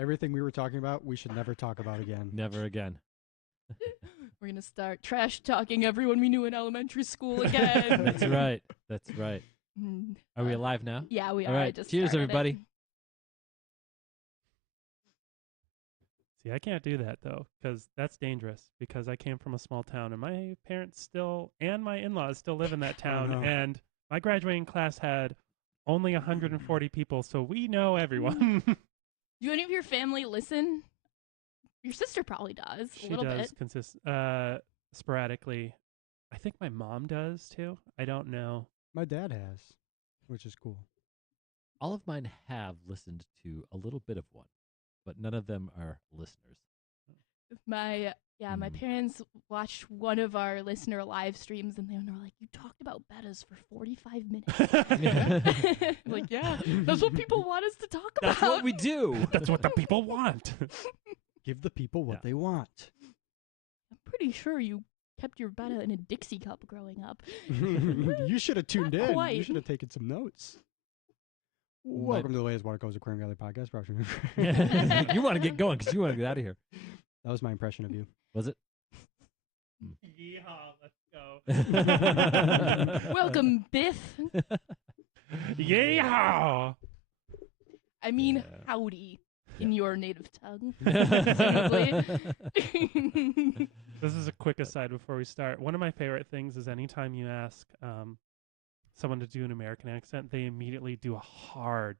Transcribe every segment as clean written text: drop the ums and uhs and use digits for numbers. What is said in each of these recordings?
Everything we were talking about, we should never talk about again. Never again. We're gonna start trash talking everyone we knew in elementary school again. That's right. That's right. Mm, Are we alive now? Yeah, we All are. I right. just Cheers, started it. everybody. See, I can't do that though, because that's dangerous. Because I came from a small town, and my parents still and my in-laws still live in that town, no. and my graduating class had only 140 people, so we know everyone. Do any of your family listen? Your sister probably does a She little does bit. sporadically. I think my mom does too. I don't know. My dad has, which is cool. All of mine have listened to a little bit of one, but none of them are listeners. My Mm. parents watched one of our listener live streams, and they were like, "You talked about betas for 45 minutes." Like, yeah, that's what people want us to talk about. That's what we do. That's what the people want. Give the people what Yeah. they want. I'm pretty sure you kept your beta in a Dixie cup growing up. You should have tuned Not in. quite. You should have taken some notes. Welcome to the latest Watercolors Aquarium Gallery podcast. Brought to you- You want to get going because you want to get out of here. That was my impression of you. Was it? Yeehaw, let's go. Welcome, Biff. Yeehaw! I mean, Yeah. howdy in your native tongue. This is a quick aside before we start. One of my favorite things is anytime you ask someone to do an American accent, they immediately do a hard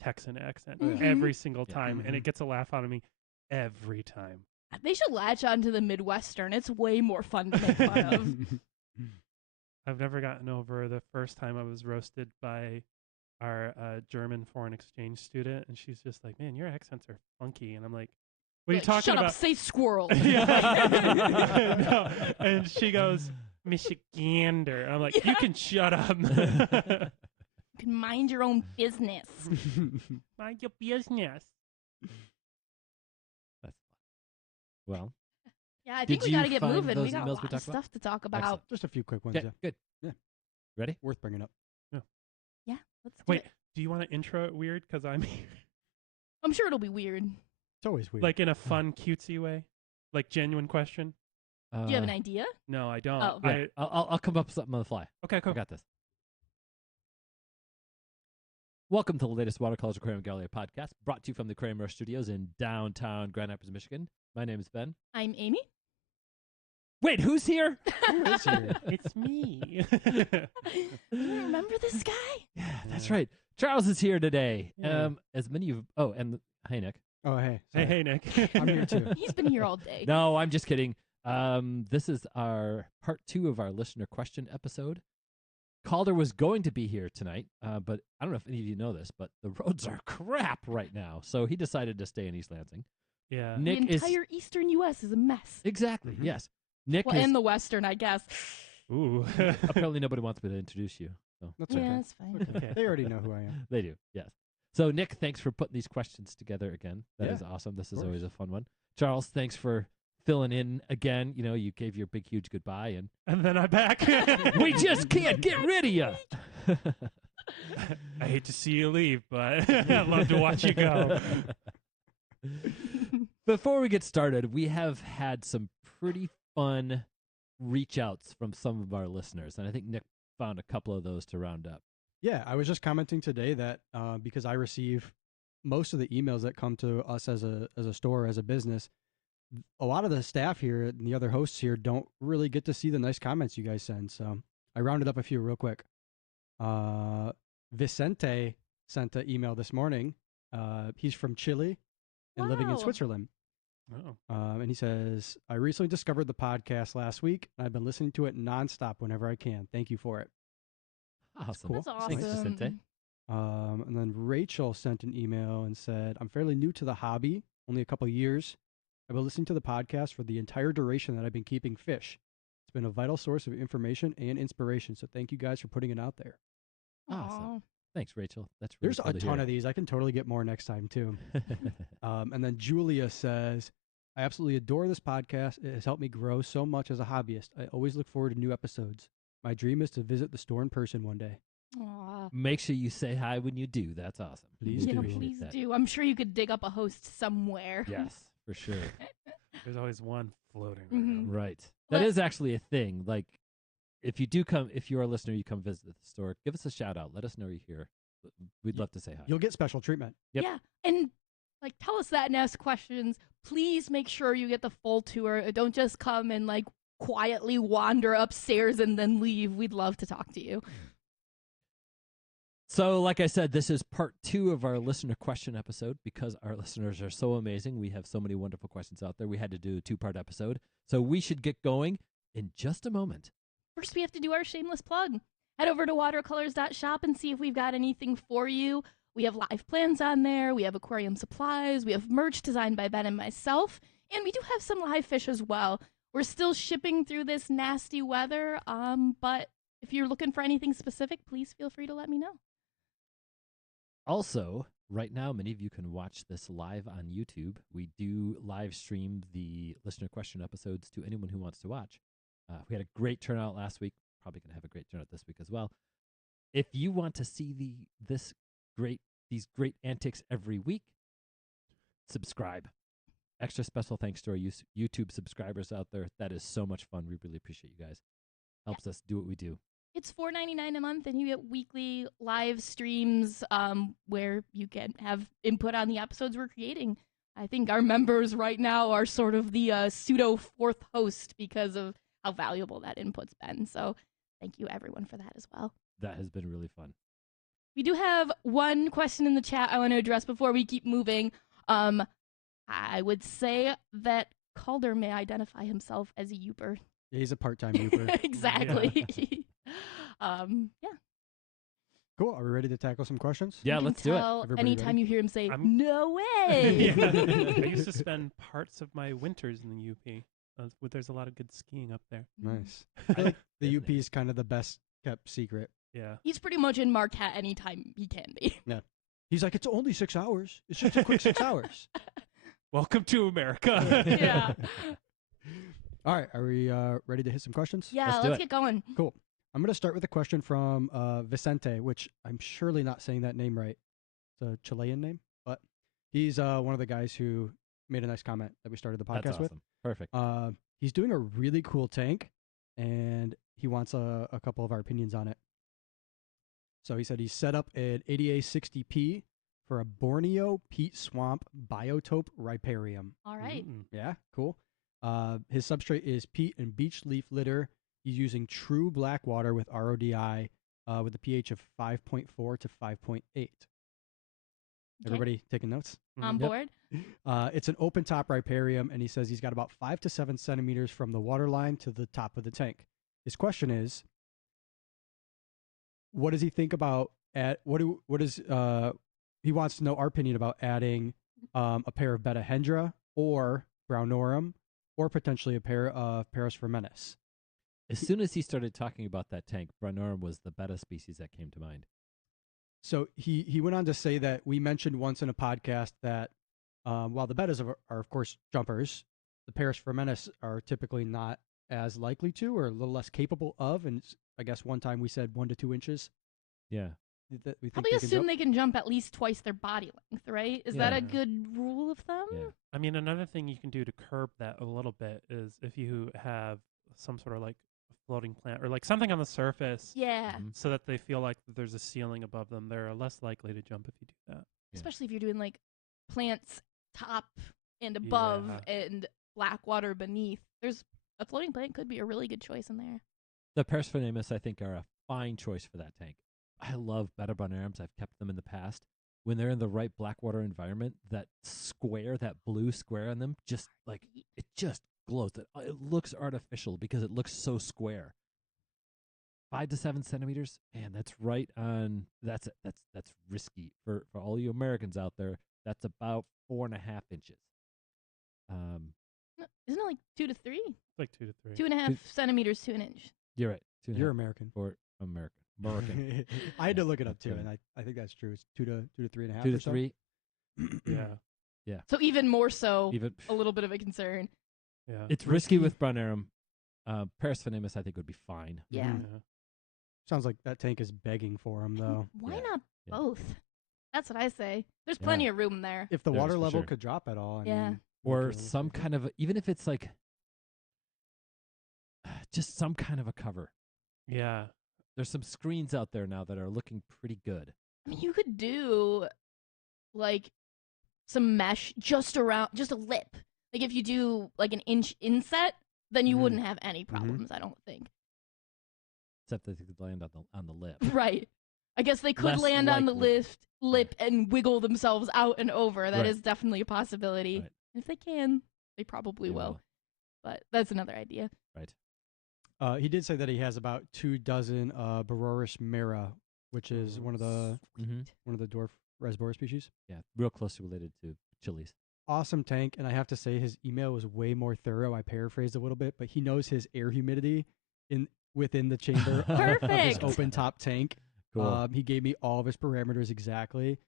Texan accent Oh, yeah. every single Yeah. time, and Mhm. it gets a laugh out of me every time. They should latch on to the Midwestern. It's way more fun to make fun of. I've never gotten over the first time I was roasted by our German foreign exchange student, and she's just like, "Man, your accents are funky," and I'm like, "What are you Like, talking Shut about?" up, say squirrel. Yeah. No. And she goes, Michigander. I'm like, you can shut up. You can mind your own business. Mind your business. That's fun. Well, Yeah, I Did think we you gotta get find moving. those We got a emails we lot of talked about? stuff to talk about. Excellent. Just a few quick ones. okay, Yeah. good. Yeah. Ready? Worth bringing up. Yeah, let's do Wait, it. do you want to intro it weird? Because I'm here. I'm sure it'll be weird. It's always weird. Like in a fun, cutesy way? Like genuine question? Do you have an idea? No, I don't. Oh. Yeah, I'll come up with something on the fly. Okay, cool. I got this. Welcome to the latest Watercolors Aquarium Gallery podcast, brought to you from the Kramer Studios in downtown Grand Rapids, Michigan. My name is Ben. I'm Amy. Wait, who's here? Who is here? It's me. You remember this guy? Yeah, that's right. Charles is here today. Yeah. As many of and hi Nick. Oh, hey. Hey, Sorry. hey, Nick. I'm here too. He's been here all day. No, I'm just kidding. This is our part 2 of our listener question episode. Calder was going to be here tonight, but I don't know if any of you know this, but the roads are crap right now, so he decided to stay in East Lansing. Yeah. Nick the is entire eastern U.S. is a mess. exactly Mhm. yes. Nick Well, is and the western, I guess. Ooh. apparently nobody wants me to introduce you, so That's Yeah, okay. that's fine. Okay. They already know who I am. they do. Yes. So Nick, thanks for putting these questions together again. That is Yeah, awesome. This is course. always a fun one. Charles, thanks for filling in again. You know, you gave your big huge goodbye and And then I'm back. we just can't get rid of you. I hate to see you leave, but I love to watch you go. Before we get started, we have had some pretty fun reach outs from some of our listeners, and I think Nick found a couple of those to round up. Yeah, I was just commenting today that because I receive most of the emails that come to us as a store, as a business, a lot of the staff here and the other hosts here don't really get to see the nice comments you guys send. So I rounded up a few real quick. Vicente sent an email this morning. He's from Chile and living in Wow. Switzerland. Oh. And he says, I recently discovered the podcast last week, and I've been listening to it nonstop whenever I can. Thank you for it. Awesome. cool. That's awesome. Thanks, Vicente. And then Rachel sent an email and said, I'm fairly new to the hobby, only a couple years. I've been listening to the podcast for the entire duration that I've been keeping fish. It's been a vital source of information and inspiration. So thank you guys for putting it out there. Awesome. Aw. Thanks, Rachel. That's really There's cool a to ton hear. of these. I can totally get more next time, too. And then Julia says, I absolutely adore this podcast. It has helped me grow so much as a hobbyist. I always look forward to new episodes. My dream is to visit the store in person one day. Aw. Make sure you say hi when you do. That's awesome. Please We Yeah, do. appreciate please that. do. I'm sure you could dig up a host somewhere. Yes, for sure. There's always one floating Mhm. around. Right. That Let- is actually a thing. Like, if you're a listener, you come visit the store, give us a shout out. Let us know you're here. We'd love to say hi. You'll get special treatment. Yep. Yeah. And like tell us that and ask questions. Please make sure you get the full tour. Don't just come and like quietly wander upstairs and then leave. We'd love to talk to you. So, like I said, this is part 2 of our listener question episode. Because our listeners are so amazing, we have so many wonderful questions out there. We had to do a 2-part episode. So we should get going in just a moment. First, we have to do our shameless plug. Head over to watercolors.shop and see if we've got anything for you. We have live plans on there. We have aquarium supplies. We have merch designed by Ben and myself. And we do have some live fish as well. We're still shipping through this nasty weather, but if you're looking for anything specific, please feel free to let me know. Also, right now, many of you can watch this live on YouTube. We do live stream the listener question episodes to anyone who wants to watch. We had a great turnout last week. Probably going to have a great turnout this week as well. If you want to see these great antics every week, subscribe. Extra special thanks to our YouTube subscribers out there. That is so much fun. We really appreciate you guys. Helps us do what we do. It's $4.99 a month, and you get weekly live streams where you can have input on the episodes we're creating. I think our members right now are sort of the pseudo fourth host because of how valuable that input's been. So thank you, everyone, for that as well. That has been really fun. We do have one question in the chat I want to address before we keep moving. I would say that Calder may identify himself as a Youper. Yeah, he's a part-time Uber. Exactly. Yeah. Cool. Are we ready to tackle some questions? Yeah, You can let's do it. tell Everybody anytime ready? you hear him say, I'm- "No way." Yeah. I used to spend parts of my winters in the UP. There's a lot of good skiing up there. Nice. I feel like the UP is kind of the best kept secret. Yeah. He's pretty much in Marquette anytime he can be. He's like, it's only 6 hours. It's just a quick 6 hours. Welcome to America. Yeah. All right. Are we ready to hit some questions? Yeah, Let's do let's it. get going. Cool. I'm going to start with a question from Vicente, which I'm surely not saying that name right. It's a Chilean name, but he's one of the guys who made a nice comment that we started the podcast That's awesome. Perfect. with. He's doing a really cool tank, and he wants a couple of our opinions on it. So he said he set up an ADA 60P for a Borneo peat swamp biotope riparium. All right. Mm. Yeah, cool. His substrate is peat and beech leaf litter. He's using true black water with RODI with a pH of 5.4 to 5.8. Okay. Everybody taking notes? On Yep. board? It's an open top riparium, and he says he's got about 5 to 7 centimeters from the water line to the top of the tank. His question is, what does he think about he wants to know our opinion about adding a pair of Beta Hendra or Brownorum, or potentially a pair of Paris Fermentis. As soon as he started talking about that tank, Brownorum was the betta species that came to mind. So he went on to say that we mentioned once in a podcast that while the bettas are of course jumpers, the Paris Fermentis are typically not as likely to, or a little less capable of. And I guess one time we said 1 to 2 inches. Yeah. That we think Probably they can assume jump. they can jump at least twice their body length, right? Is that a Yeah. good rule of thumb? Yeah. I mean, another thing you can do to curb that a little bit is if you have some sort of like floating plant or like something on the surface Yeah. Mhm. so that they feel like there's a ceiling above them, they're less likely to jump if you do that. Yeah. Especially if you're doing like plants top and above Yeah. and black water beneath. There's a floating plant could be a really good choice in there. The Paris Fermentis, I think, are a fine choice for that tank. I love Betta Brownorums. I've kept them in the past. When they're in the right black water environment, that square, that blue square on them, just like it just glows. It looks artificial because it looks so square. 5 to 7 centimeters, man, that's right on. That's risky for all you Americans out there. That's about 4.5 inches. No, isn't it like 2 to 3? It's like 2 to 3. 2.5 centimeters to an inch. You're right. 2.5 You're American. for American. American. I had to look it up too, Okay. and I think that's true. It's 2 to 3.5. 2 to or so. 3. Yeah. So even more so, Even a little bit of a concern. Yeah. it's risky with Brownorum. Paris Fermentis, I think, would be fine. Yeah. Mhm. Yeah. Sounds like that tank is begging for him, though. Why Yeah, not yeah. both? That's what I say. There's Yeah. plenty of room there. If the There is water for level sure. could drop at all, I Yeah. mean, make it a Or little some safer. kind of even if it's like just some kind of a cover. Yeah. There's some screens out there now that are looking pretty good. I mean, you could do like some mesh just around, just a lip. Like if you do like an inch inset, then you Mhm. wouldn't have any problems. I don't think. Except that they could land on the lip. Right. I guess they could Less land on the likely. lip and wiggle themselves out and over. That Right. is definitely a possibility. Right. If they can, they probably They will. But that's another idea. Right. He did say that he has about 24 Baroris mera, which is one of the dwarf Rasbora species. Yeah, real closely related to chilies. Awesome tank, and I have to say his email was way more thorough. I paraphrased a little bit, but he knows his air humidity within the chamber of his Perfect. open top tank. Cool. He gave me all of his parameters exactly.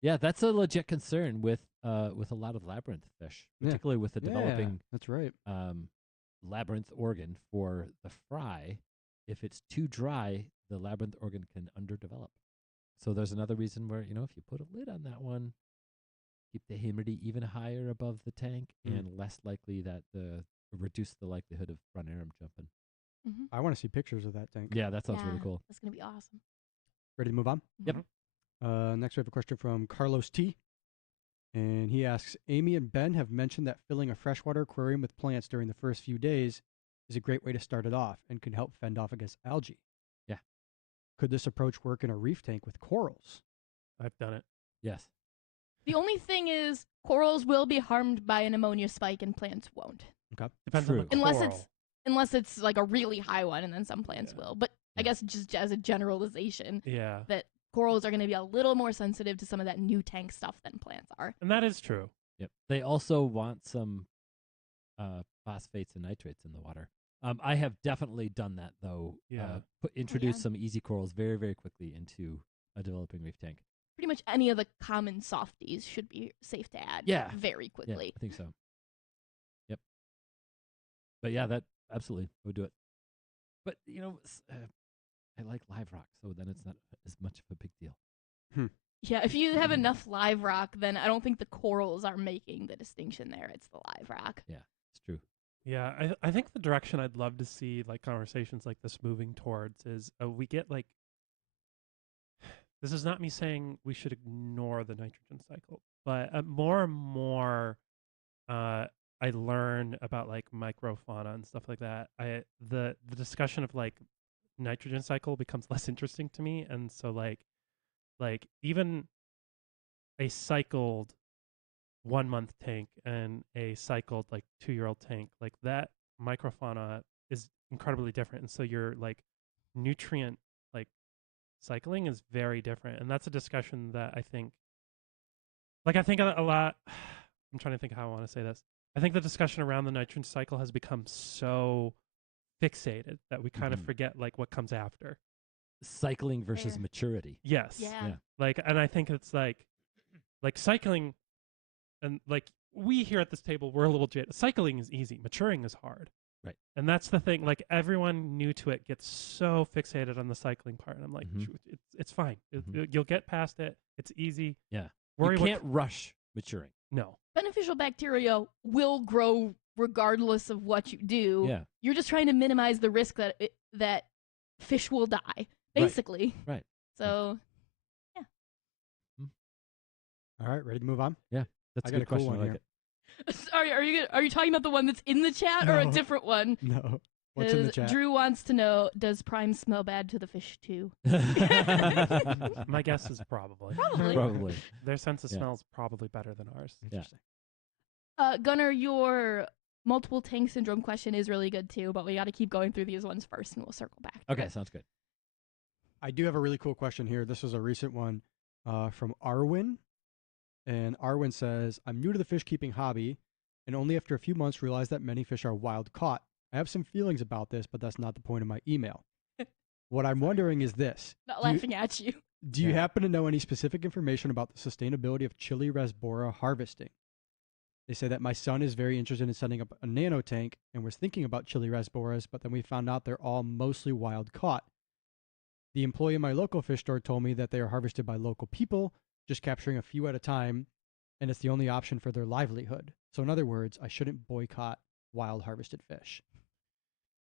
Yeah, that's a legit concern with a lot of labyrinth fish, Yeah. particularly with the Yeah, developing that's right. labyrinth organ for the fry. If it's too dry, the labyrinth organ can underdevelop. So there's another reason where, if you put a lid on that one, keep the humidity even higher above the tank and less likely that reduce the likelihood of Brunnerum jumping. Mm-hmm. I want to see pictures of that tank. Yeah, that sounds really cool. That's gonna be awesome. Ready to move on? Yep. Next, we have a question from Carlos T. And he asks, Amy and Ben have mentioned that filling a freshwater aquarium with plants during the first few days is a great way to start it off and can help fend off against algae. Yeah. Could this approach work in a reef tank with corals? I've done it. Yes. The only thing is, corals will be harmed by an ammonia spike, and plants won't. Depends True. on the Unless coral. Unless it's like a really high one, and then some plants Yeah. will. But I Yeah. guess just as a generalization, Yeah. that corals are going to be a little more sensitive to some of that new tank stuff than plants are. And that is true. Yep. They also want some phosphates and nitrates in the water. I have definitely done that though. Yeah. Introduce some easy corals very, very quickly into a developing reef tank. Pretty much any of the common softies should be safe to add Yeah. very Yeah, quickly. I think so. Yep. But yeah, that absolutely would do it. But I like live rock, so then it's not as much of a big deal. Yeah, if you have enough live rock, then I don't think the corals are making the distinction there. It's the live rock. It's true. Yeah, I think the direction I'd love to see like conversations like this moving towards is we get like this is not me saying we should ignore the nitrogen cycle, but more and more I learn about like microfauna and stuff like that. The discussion of like nitrogen cycle becomes less interesting to me, and so like even a cycled 1 month tank and a cycled like 2-year-old tank, like that microfauna is incredibly different, and so your like nutrient like cycling is very different, and that's a discussion that I think a lot. I'm trying to think how I want to say this. I think the discussion around the nitrogen cycle has become so fixated that we kind of Mhm. forget like what comes after. Cycling versus Fair. maturity. Yes. Yeah. Yeah. Like, and I think it's like cycling, and like we here at this table, we're a little jaded. Cycling is easy. Maturing is hard. Right. And that's the thing. Like everyone new to it gets so fixated on the cycling part. And I'm like, Mhm. it's fine. You'll get past it. It's easy. Yeah. Worry You what- can't rush maturing. No. Beneficial bacteria will grow regardless of what you do. Yeah. You're just trying to minimize the risk that fish will die, basically. Right. So, All right, ready to move on? That's I a got good a cool question. I one like here. it. sorry, are you talking about the one that's in the chat or a No. different one? No. What's in the 'Cause chat? Drew wants to know: does Prime smell bad to the fish too? My guess is probably. Probably. Probably. Their sense of Yeah. smell is probably better than ours. Interesting. Gunnar, your multiple tank syndrome question is really good too, but we got to keep going through these ones first, and we'll circle back. to Okay, it. sounds good. I do have a really cool question here. This was a recent one from Arwin. And Arwin says, I'm new to the fish keeping hobby and only after a few months realized that many fish are wild caught. I have some feelings about this, but that's not the point of my email. What I'm wondering is this. Not Do you- laughing at you. Do you Yeah. happen to know any specific information about the sustainability of Chili rasbora harvesting? They say that my son is very interested in setting up a nano tank and was thinking about Chili rasboras, but then we found out they're all mostly wild caught. The employee in my local fish store told me that they are harvested by local people, just capturing a few at a time, and it's the only option for their livelihood. So, in other words, I shouldn't boycott wild harvested fish.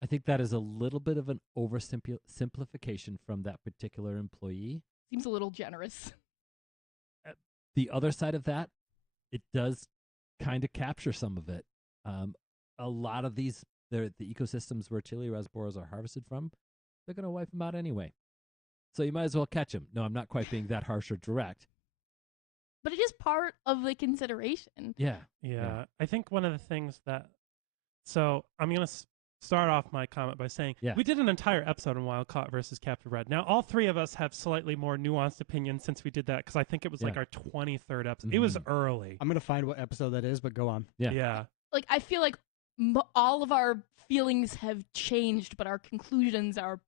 I think that is a little bit of an oversimplification from that particular employee. Seems a little generous. The other side of that, it does kind of capture some of it. A lot of these, the ecosystems where Chile rasboras are harvested from, they're going to wipe them out anyway. So you might as well catch them. No, I'm not quite being that harsh or direct. But it is part of the consideration. Yeah. Yeah. I think one of the things that. So I'm going to start off my comment by saying Yeah. we did an entire episode on wild caught versus captive bred. Now, all three of us have slightly more nuanced opinions since we did that because I think it was like Yeah. our 23rd episode. It was Mhm. early. I'm going to find what episode that is, but go on. Yeah. Yeah. Like, I feel like all of our feelings have changed, but our conclusions are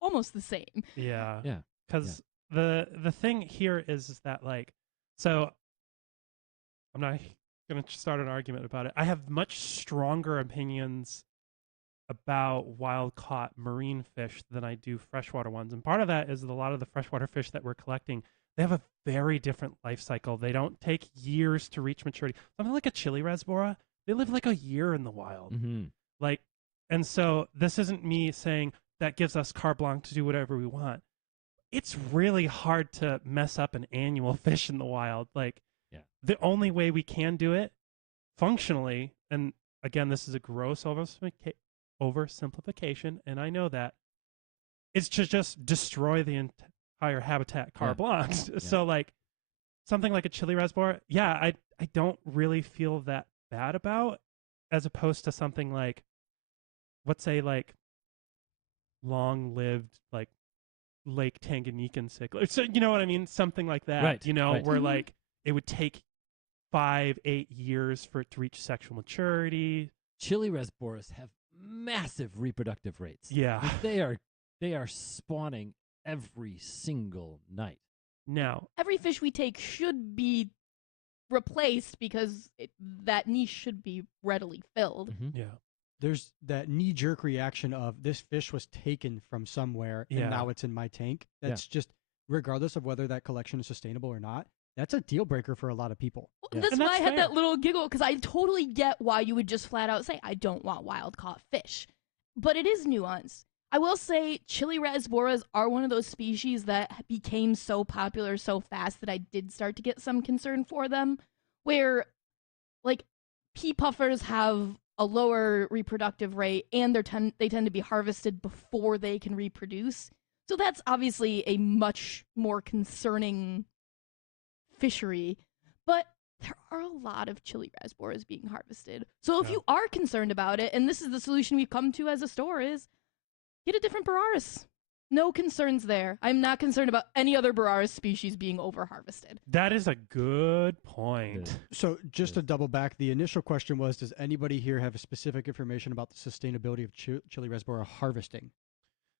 almost the same. Yeah. Yeah. Because the thing here is that, like, so I'm not going to start an argument about it. I have much stronger opinions about wild caught marine fish than I do freshwater ones. And part of that is that a lot of the freshwater fish that we're collecting, they have a very different life cycle. They don't take years to reach maturity. Something like a Chile rasbora, they live like a year in the wild. Mm-hmm. Like, and so this isn't me saying that gives us carte blanche to do whatever we want. It's really hard to mess up an annual fish in the wild. Like, Yeah. the only way we can do it functionally, and again, this is a gross oversimplification, and I know that, is to just destroy the entire habitat carte blanche. So, like, something like a Chile rasbora, yeah, I don't really feel that bad about, as opposed to something like, let's say, like, long-lived, like, Lake Tanganyikan cichlid. So, you know what I mean? Something like that. Right, You know, right. where Mhm. like it would take 5-8 years for it to reach sexual maturity. Chile rasboras have massive reproductive rates. Yeah. They are spawning every single night. Now, Every fish we take should be replaced because that niche should be readily filled. Mm-hmm. yeah. There's that knee-jerk reaction of this fish was taken from somewhere Yeah. and now it's in my tank. Yeah. That's just, regardless of whether that collection is sustainable or not, that's a deal breaker for a lot of people. Well, Yeah. That's And why that's I had fair. that little giggle, because I totally get why you would just flat out say, I don't want wild caught fish. But it is nuanced. I will say Chile rasboras are one of those species that became so popular so fast that I did start to get some concern for them, where, like, pea puffers have a lower reproductive rate and they tend to be harvested before they can reproduce. So that's obviously a much more concerning fishery. But there are a lot of Chile rasboras being harvested. So if Yeah. you are concerned about it, and this is the solution we've come to as a store, is get a different Boraris. No concerns there. I'm not concerned about any other Boraris species being over-harvested. That is a good point. Good. So just to Yes. double back, the initial question was, does anybody here have specific information about the sustainability of Chile rasbora harvesting?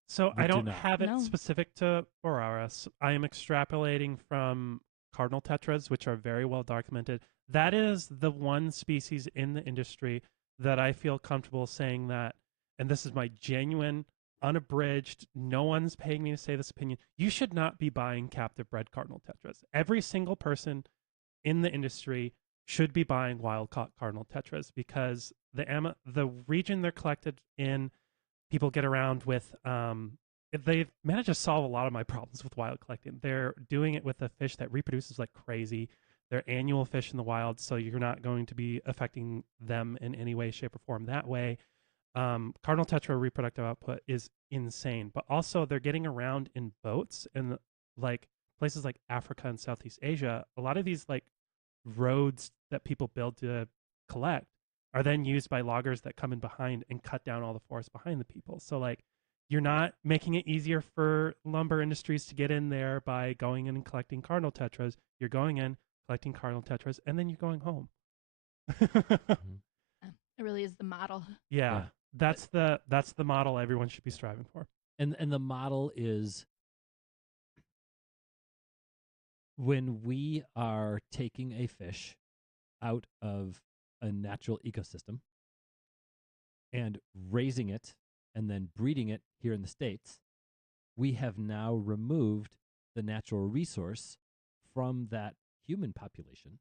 So We I do don't not. have it No. specific to Boraris. I am extrapolating from cardinal tetras, which are very well documented. That is the one species in the industry that I feel comfortable saying that, and this is my genuine, unabridged, no one's paying me to say this opinion, you should not be buying captive bred cardinal tetras. Every single person in the industry should be buying wild caught cardinal tetras because the region they're collected in, people get around with, they've managed to solve a lot of my problems with wild collecting. They're doing it with a fish that reproduces like crazy. They're annual fish in the wild, so you're not going to be affecting them in any way, shape, or form that way. Cardinal tetra reproductive output is insane, but also they're getting around in boats in like places like Africa and Southeast Asia. A lot of these like roads that people build to collect are then used by loggers that come in behind and cut down all the forest behind the people. So like you're not making it easier for lumber industries to get in there by going in and collecting cardinal tetras. You're going in, collecting cardinal tetras, and then you're going home. It really is the model. Yeah. That's the model everyone should be striving for. And the model is when we are taking a fish out of a natural ecosystem and raising it and then breeding it here in the States, we have now removed the natural resource from that human population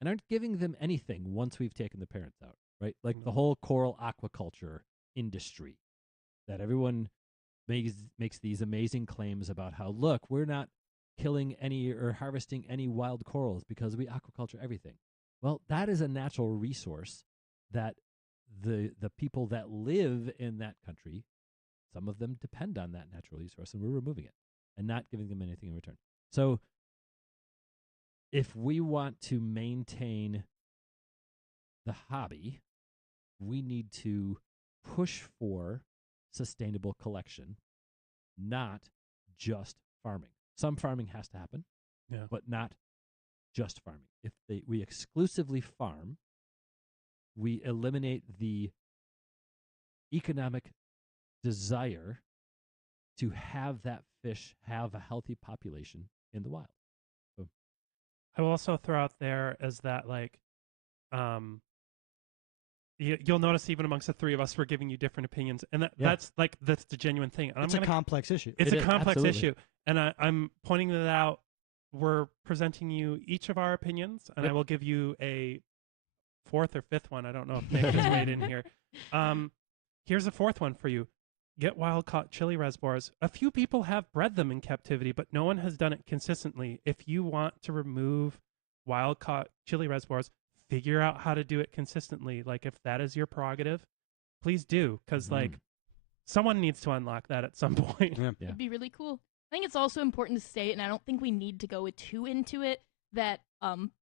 and aren't giving them anything once we've taken the parents out, right? Like the whole coral aquaculture industry that everyone makes these amazing claims about how, look, we're not killing any or harvesting any wild corals because we aquaculture everything. Well, that is a natural resource that the people that live in that country, some of them depend on that natural resource, and we're removing it and not giving them anything in return. So if we want to maintain the hobby, we need to push for sustainable collection, not just farming. Some farming has to happen, but not just farming. If we exclusively farm, we eliminate the economic desire to have that fish have a healthy population in the wild. So, I will also throw out there is that you'll notice even amongst the three of us, we're giving you different opinions, and that's the genuine thing. And It's a complex issue. It's a complex absolutely. issue, and I'm pointing that out. We're presenting you each of our opinions, and I will give you a fourth or fifth one. I don't know if Nick has made in here. Here's a fourth one for you. Get wild-caught chili reservoirs. A few people have bred them in captivity, but no one has done it consistently. If you want to remove wild-caught chili reservoirs, figure out how to do it consistently. Like, if that is your prerogative, please do, because someone needs to unlock that at some point. Yeah. Yeah. It'd be really cool. I think it's also important to state, and I don't think we need to go too into it, that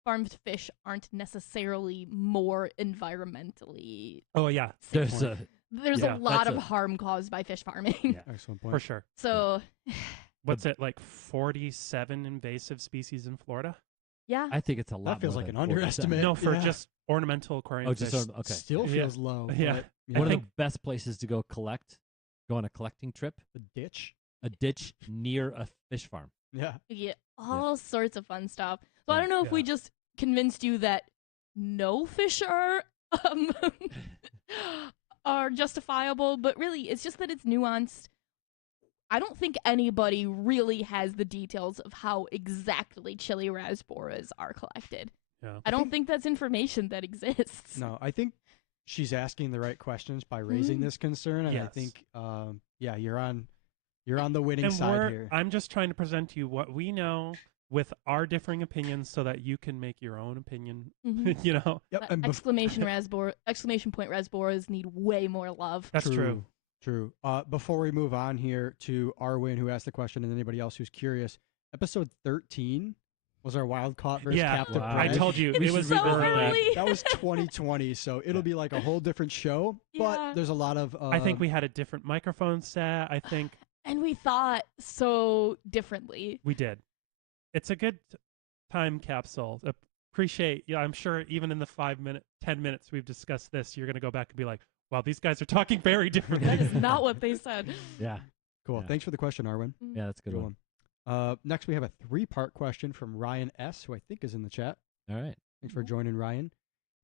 farmed fish aren't necessarily more environmentally. Oh yeah, there's There's Yeah, a lot that's of harm caused by fish farming. Yeah. Excellent point. for sure. So, What's it, like 47 invasive species in Florida? yeah. I think it's a lot. That feels more like than an 40%. underestimate. No, for Yeah. just ornamental aquarium Oh, fish. just okay. Still Yeah. feels low. Yeah. But, One of think- the best places to go on a collecting trip, the ditch. a ditch near a fish farm. Yeah. You get all sorts of fun stuff. So I Yeah. don't know if we just convinced you that no fish are are justifiable, but really it's just that it's nuanced. I don't think anybody really has the details of how exactly chili rasboras are collected. Yeah. I don't think that's information that exists. No, I think she's asking the right questions by raising Mhm. this concern, and I Yes. think, you're on the winning And side here. I'm just trying to present to you what we know with our differing opinions so that you can make your own opinion, Mhm. you know? Yep. And Exclamation point rasboras need way more love. That's true. True. Before we move on here to Arwin, who asked the question, and anybody else who's curious, episode 13 was our wild caught versus Yeah, captive wow. I bred. told you It's it was so early. early. That was 2020, so it'll be like a whole different show. Yeah. But there's a lot of. I think we had a different microphone set. I think And we thought so differently. we did. It's a good time capsule. Appreciate. Yeah, I'm sure even in the 10 minutes we've discussed this, you're going to go back and be like, wow, these guys are talking very differently. That is not what they said. Yeah, cool. Yeah. Thanks for the question, Arwin. yeah, that's a good one. Next, we have a 3-part question from Ryan S., who I think is in the chat. All right, Thanks for joining, Ryan.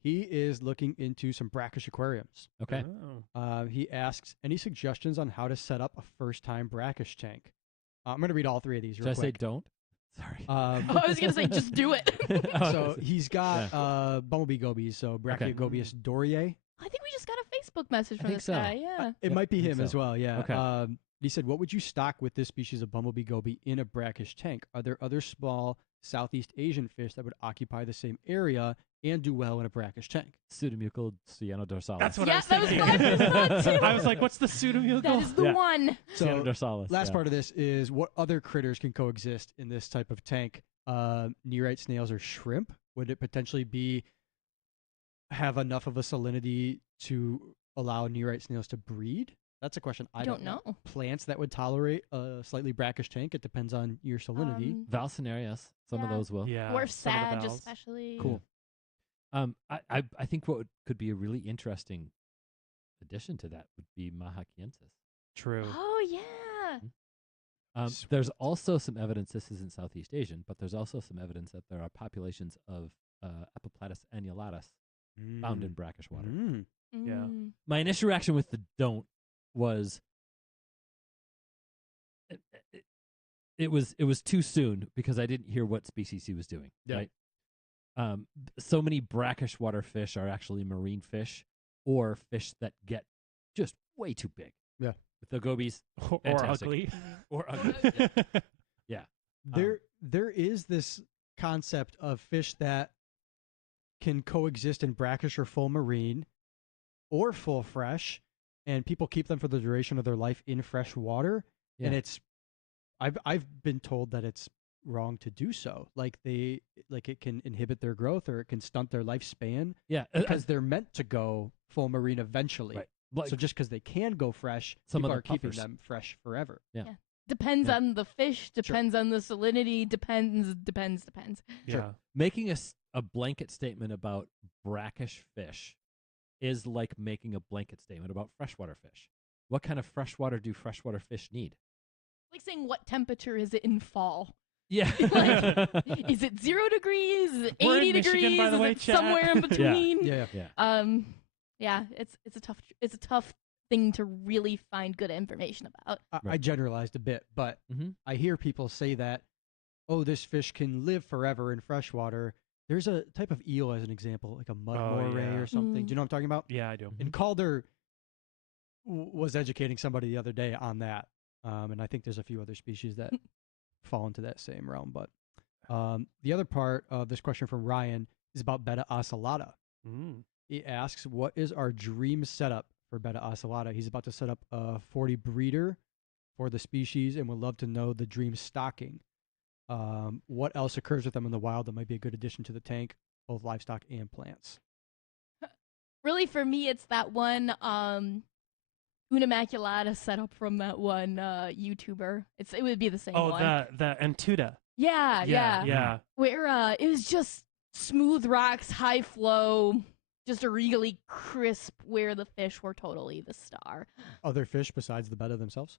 He is looking into some brackish aquariums. okay. Oh. He asks, any suggestions on how to set up a first-time brackish tank? I'm going to read all 3 of these Should real I say quick. don't? Sorry. Oh, I was going to say, just do it. So he's got bumblebee gobies, so Brachiogobius doriae. I think we just got a Facebook message I from think this so. guy. Yeah. It Yep, might be I think him so. as well, yeah. Okay. He said, what would you stock with this species of bumblebee goby in a brackish tank? Are there other small Southeast Asian fish that would occupy the same area and do well in a brackish tank? Pseudomucil cyanodorsalis. That's what Yeah, I was that was thinking. my first thought, too. I was like, what's the pseudomucal? That is the Yeah. one. So Cyanodorsalis. last yeah. part of this is what other critters can coexist in this type of tank? Nearite snails or shrimp? Would it potentially have enough of a salinity to allow nearite snails to breed? That's a question I don't know. Plants that would tolerate a slightly brackish tank. It depends on your salinity. Valsinarius. Some of Yeah. those will. Yeah. Dwarf some of the sage, valves. especially. Cool. I think what could be a really interesting addition to that would be Mahakiensis. True. Oh, yeah. There's also some evidence, this isn't Southeast Asian, but there's also some evidence that there are populations of Epiplatus annulatus found in brackish water. Mm. Yeah. Mm. My initial reaction with the don't was it was too soon because I didn't hear what species he was doing. Yeah. Right. So many brackish water fish are actually marine fish or fish that get just way too big. Yeah. With the gobies or fantastic. ugly. or ugly. Yeah. There is this concept of fish that can coexist in brackish or full marine or full fresh, and people keep them for the duration of their life in fresh water. Yeah. And I've been told that it's wrong to do so. Like it can inhibit their growth or it can stunt their lifespan Yeah. because they're meant to go full marine eventually. Right. Like, So just because they can go fresh, Some people of the are keeping puffers. them fresh forever. Depends Yeah. on the fish, depends on the salinity, depends. Yeah. making a blanket statement about brackish fish is like making a blanket statement about freshwater fish. What kind of freshwater do freshwater fish need? Like saying what temperature is it in fall? Yeah. Is it 0 degrees? Is it We're in 80 Michigan, degrees? by the is way, it chat. somewhere in between? Yeah. Yeah. Yeah, it's a tough thing to really find good information about. I Right. generalized a bit, but Mhm. I hear people say that, oh, this fish can live forever in freshwater. There's a type of eel as an example, like a mud Oh, moray yeah. or something. Mm. Do you know what I'm talking about? Yeah, I do. Mhm. And Calder was educating somebody the other day on that, and I think there's a few other species that fall into that same realm. But the other part of this question from Ryan is about Betta ocellata. Mm. He asks, what is our dream setup for Betta ocellata? He's about to set up a 40 breeder for the species and would love to know the dream stocking. What else occurs with them in the wild that might be a good addition to the tank, both livestock and plants? Really, for me, it's that one Una Maculata set up from that one YouTuber. It would be the same Oh, one. the Antuta. Yeah. Yeah. Where it was just smooth rocks, high flow, just a really crisp where the fish were totally the star. Other fish besides the Betta themselves?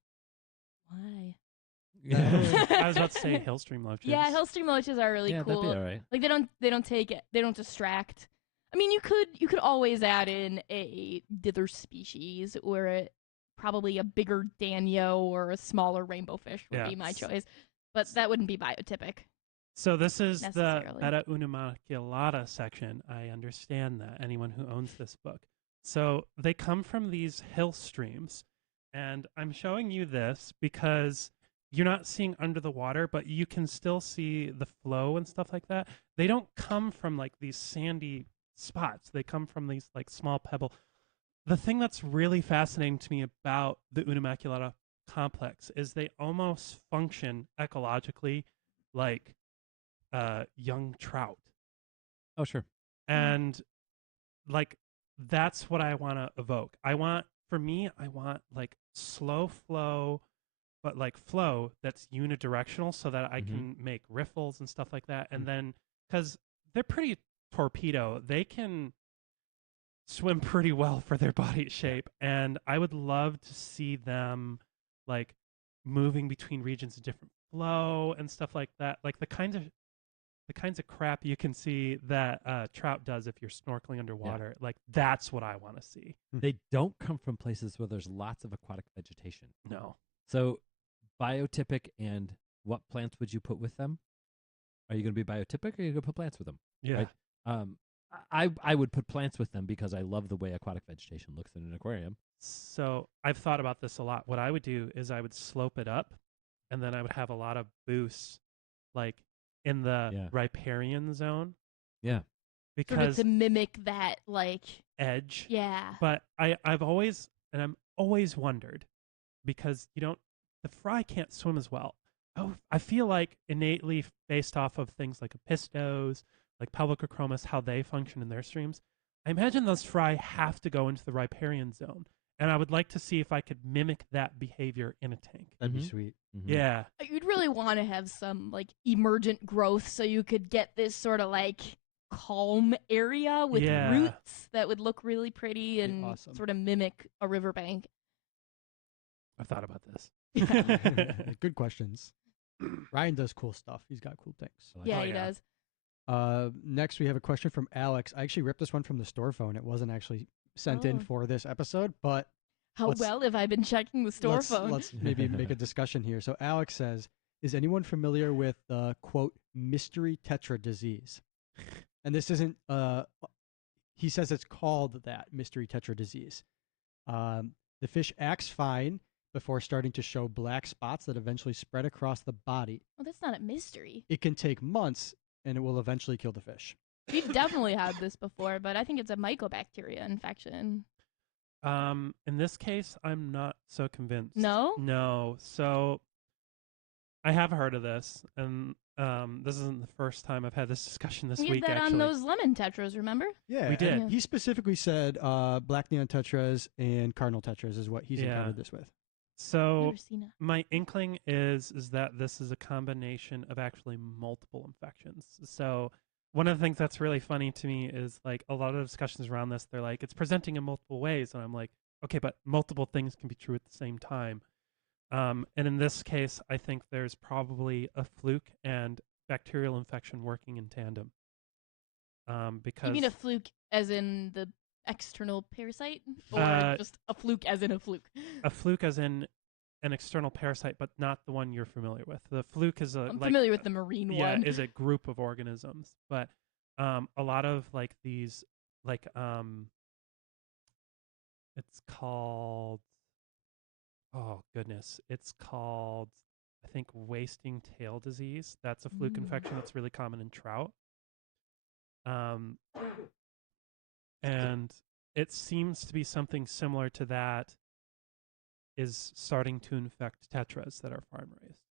Why? I was about to say Hillstream loaches. Yeah, Hillstream loaches are really yeah, cool. that'd be all right. Like they don't take it, they don't distract. I mean, you could always add in a dither species or probably a bigger danio or a smaller rainbow fish would Yeah. be my choice, but that wouldn't be biotypic. So this is the Necessarily. Betta Unimaculata section. I understand that, anyone who owns this book. So they come from these hill streams, and I'm showing you this because you're not seeing under the water, but you can still see the flow and stuff like that. They don't come from like these sandy spots. They come from these like small pebble. The thing that's really fascinating to me about the Unimaculata complex is they almost function ecologically like young trout. Oh, sure. And like that's what I want to evoke. I want like slow flow, but like flow that's unidirectional so that I can make riffles and stuff like that. And then because they're pretty torpedo, they can swim pretty well for their body shape. And I would love to see them like moving between regions of different flow and stuff like that. Like the kinds of crap you can see that trout does if you're snorkeling underwater. Like that's what I want to see. They don't come from places where there's lots of aquatic vegetation. No. So, biotypic and what plants would you put with them? Are you going to be biotypic or are you going to put plants with them? Yeah. Right? I would put plants with them because I love the way aquatic vegetation looks in an aquarium. So I've thought about this a lot. What I would do is I would slope it up, and then I would have a lot of boosts, like in the riparian zone. Yeah. Sort of Because to mimic that, like, edge. yeah. But I'm always wondered, because the fry can't swim as well. Oh, I feel like innately based off of things like apistos, like Pelvicochromis, how they function in their streams, I imagine those fry have to go into the riparian zone. And I would like to see if I could mimic that behavior in a tank. That'd be Mhm. sweet. Yeah. You'd really want to have some, like, emergent growth so you could get this sort of, like, calm area with Yeah. roots that would look really pretty and awesome. sort of mimic a riverbank. I've thought about this. Good questions. Ryan does cool stuff. He's got cool things. I like Yeah, Oh, he yeah. does. Next, we have a question from Alex. I actually ripped this one from the store phone. It wasn't actually sent in Oh. for this episode, but How well have I been checking the store phone? Let's maybe make a discussion here. So Alex says, is anyone familiar with the quote mystery tetra disease? And this isn't. He says it's called that, mystery tetra disease. The fish acts fine before starting to show black spots that eventually spread across the body. Well, that's not a mystery. It can take months, and it will eventually kill the fish. We've definitely had this before, but I think it's a mycobacteria infection. In this case, I'm not so convinced. No? No. So I have heard of this, and this isn't the first time I've had this discussion this We week. had that actually, on those lemon tetras, remember? Yeah, We did. and he specifically said black neon tetras and cardinal tetras is what he's encountered this with. so Never seen it. my inkling is that this is a combination of actually multiple infections. So one of the things that's really funny to me is like a lot of discussions around this, they're like, it's presenting in multiple ways. And I'm like, okay, but multiple things can be true at the same time. And in this case, I think there's probably a fluke and bacterial infection working in tandem. Because You mean a fluke as in the external parasite? Or just a fluke as in a fluke? a fluke as in an external parasite, but not the one you're familiar with. The fluke is I'm familiar with the marine one. is a group of organisms, but a lot of like these like it's called, oh goodness, it's called, I think, wasting tail disease. That's a fluke infection that's really common in trout. And it seems to be something similar to that is starting to infect tetras that are farm raised.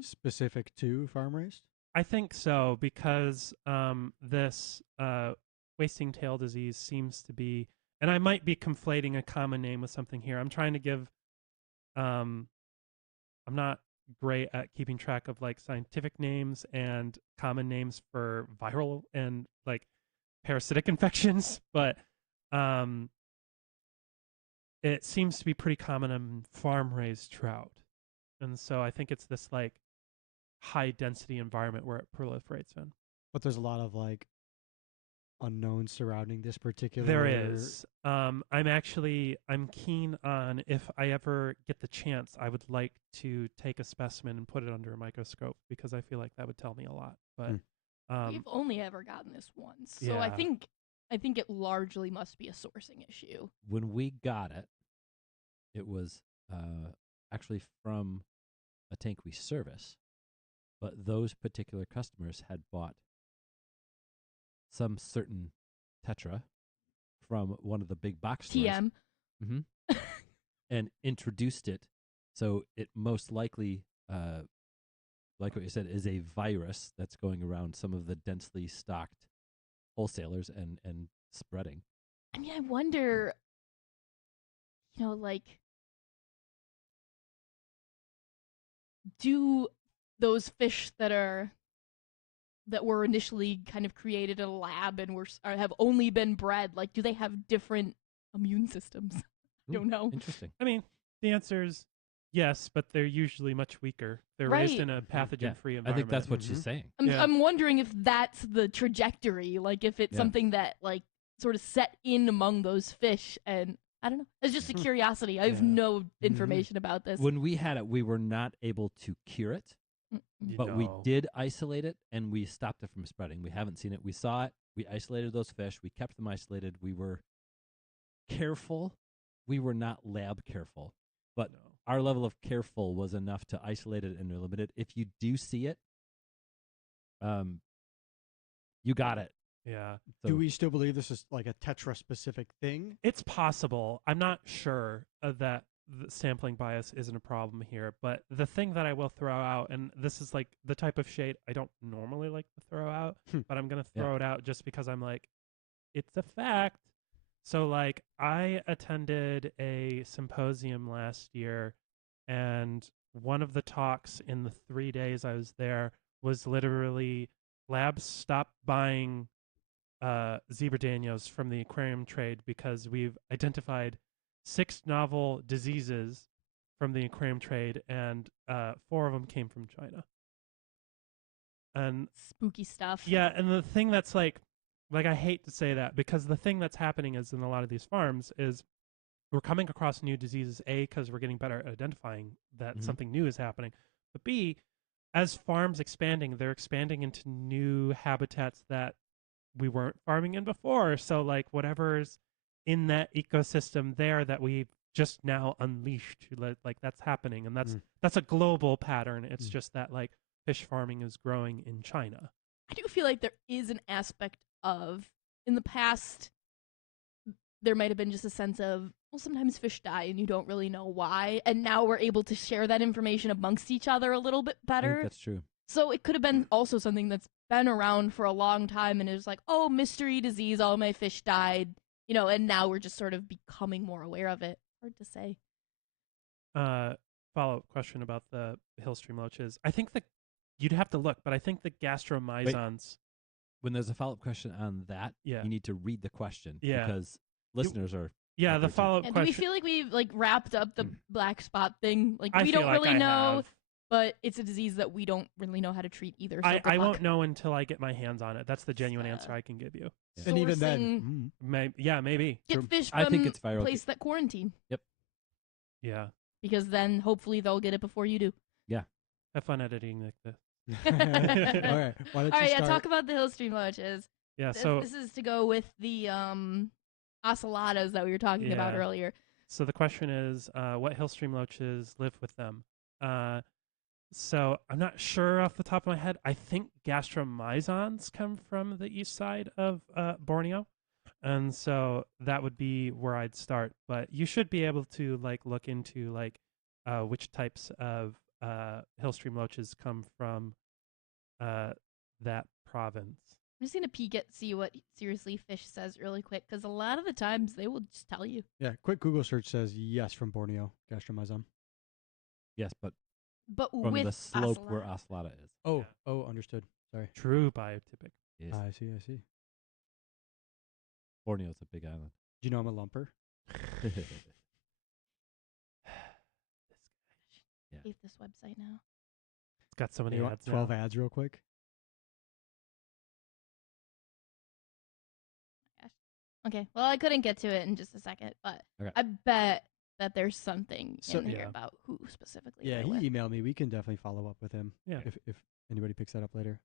Specific to farm raised? I think so, because this wasting tail disease seems to be, and I might be conflating a common name with something here. I'm trying to give, I'm not great at keeping track of like scientific names and common names for viral and like parasitic infections, but it seems to be pretty common in farm raised trout. And so I think it's this like high density environment where it proliferates in. But there's a lot of like unknowns surrounding this particular. There is. I'm keen on, if I ever get the chance, I would like to take a specimen and put it under a microscope, because I feel like that would tell me a lot. But We've only ever gotten this once, so I Yeah. think it largely must be a sourcing issue. When we got it, it was actually from a tank we service, but those particular customers had bought some certain tetra from one of the big box stores. TM. hmm and introduced it. So it most likely, like what you said, is a virus that's going around some of the densely stocked wholesalers and spreading. I mean, I wonder, like, do those fish that were initially kind of created in a lab and have only been bred, like, do they have different immune systems? I don't know. Interesting. I mean, the answer is yes, but they're usually much weaker. They're raised in a pathogen-free I environment. think that's what she's saying. I'm wondering if that's the trajectory, like if it's Yeah. something that like sort of set in among those fish, and I don't know. It's just a curiosity. I have Yeah. no information about this. When we had it, we were not able to cure it, but we did isolate it, and we stopped it from spreading. We haven't seen it. We saw it. We isolated those fish. We kept them isolated. We were careful. We were not lab careful, but our level of careful was enough to isolate it and limit it. If you do see it, you got it. Yeah. So Do we still believe this is like a tetra specific thing? It's possible. I'm not sure that the sampling bias isn't a problem here, but the thing that I will throw out, and this is like the type of shade I don't normally like to throw out, but I'm going to throw it out just because I'm like, it's a fact. So like I attended a symposium last year, and one of the talks in the 3 days I was there was literally labs stopped buying zebra danios from the aquarium trade because we've identified 6 novel diseases from the aquarium trade, and 4 of them came from China. And Spooky stuff. yeah, and the thing that's like I hate to say that, because the thing that's happening is in a lot of these farms is we're coming across new diseases, A, because we're getting better at identifying that Mhm. something new is happening, but B, as farms expanding, they're expanding into new habitats that we weren't farming in before. So like whatever's in that ecosystem there that we've just now unleashed, like that's happening, and Mm. that's a global pattern. It's Mm. just that like fish farming is growing in China. I do feel like there is an aspect of, in the past, there might have been just a sense of, well, sometimes fish die and you don't really know why. And now we're able to share that information amongst each other a little bit I think better. that's true. So it could have been also something that's been around for a long time and is like, oh, mystery disease, all my fish died, and now we're just sort of becoming more aware of it. Hard to say. Follow-up question about the hillstream loaches. I think you'd have to look, but I think the gastromyzons. When there's a follow-up question on that, Yeah. you need to read the question Yeah. because listeners are Yeah, out the there too. follow-up And do we question. feel like we've wrapped up the black spot thing? Like I we feel don't like really I know, have. but it's a disease that we don't really know how to treat either. So I good luck. won't know until I get my hands on it. That's the genuine Uh, answer I can give you. And even Sourcing- then, Maybe. get True. fish I from think it's viral. place that quarantine, Yeah. because then hopefully they'll get it before you do. Have fun editing like this. all right. Why don't All you right, yeah. start? Talk about the Hillstream loaches. Yeah. This, So this is to go with the ocellatas that we were talking about Yeah. earlier. So the question is, what hillstream loaches live with them? So I'm not sure off the top of my head. I think gastromyzons come from the east side of Borneo, and so that would be where I'd start. But you should be able to look into which types of hillstream loaches come from that province. I'm just gonna peek at see what Seriously Fish says really quick, because a lot of the times they will just tell you. Yeah, quick Google search says yes from Borneo, gastromyzon. Yes, but But from with the slope ocelot. where Ocelota is. Oh, Yeah. understood. Sorry. True biotypic. Yes. I see. Borneo's a big island. Do you know I'm a lumper? Yeah. Hate this website now. It's got so many You want ads. 12 now. ads real quick? Okay, well, I couldn't get to it in just a second, but Okay. I bet that there's something So- in here Yeah. about who specifically. Yeah, they're he with. emailed me. We can definitely follow up with him Yeah. if anybody picks that up later.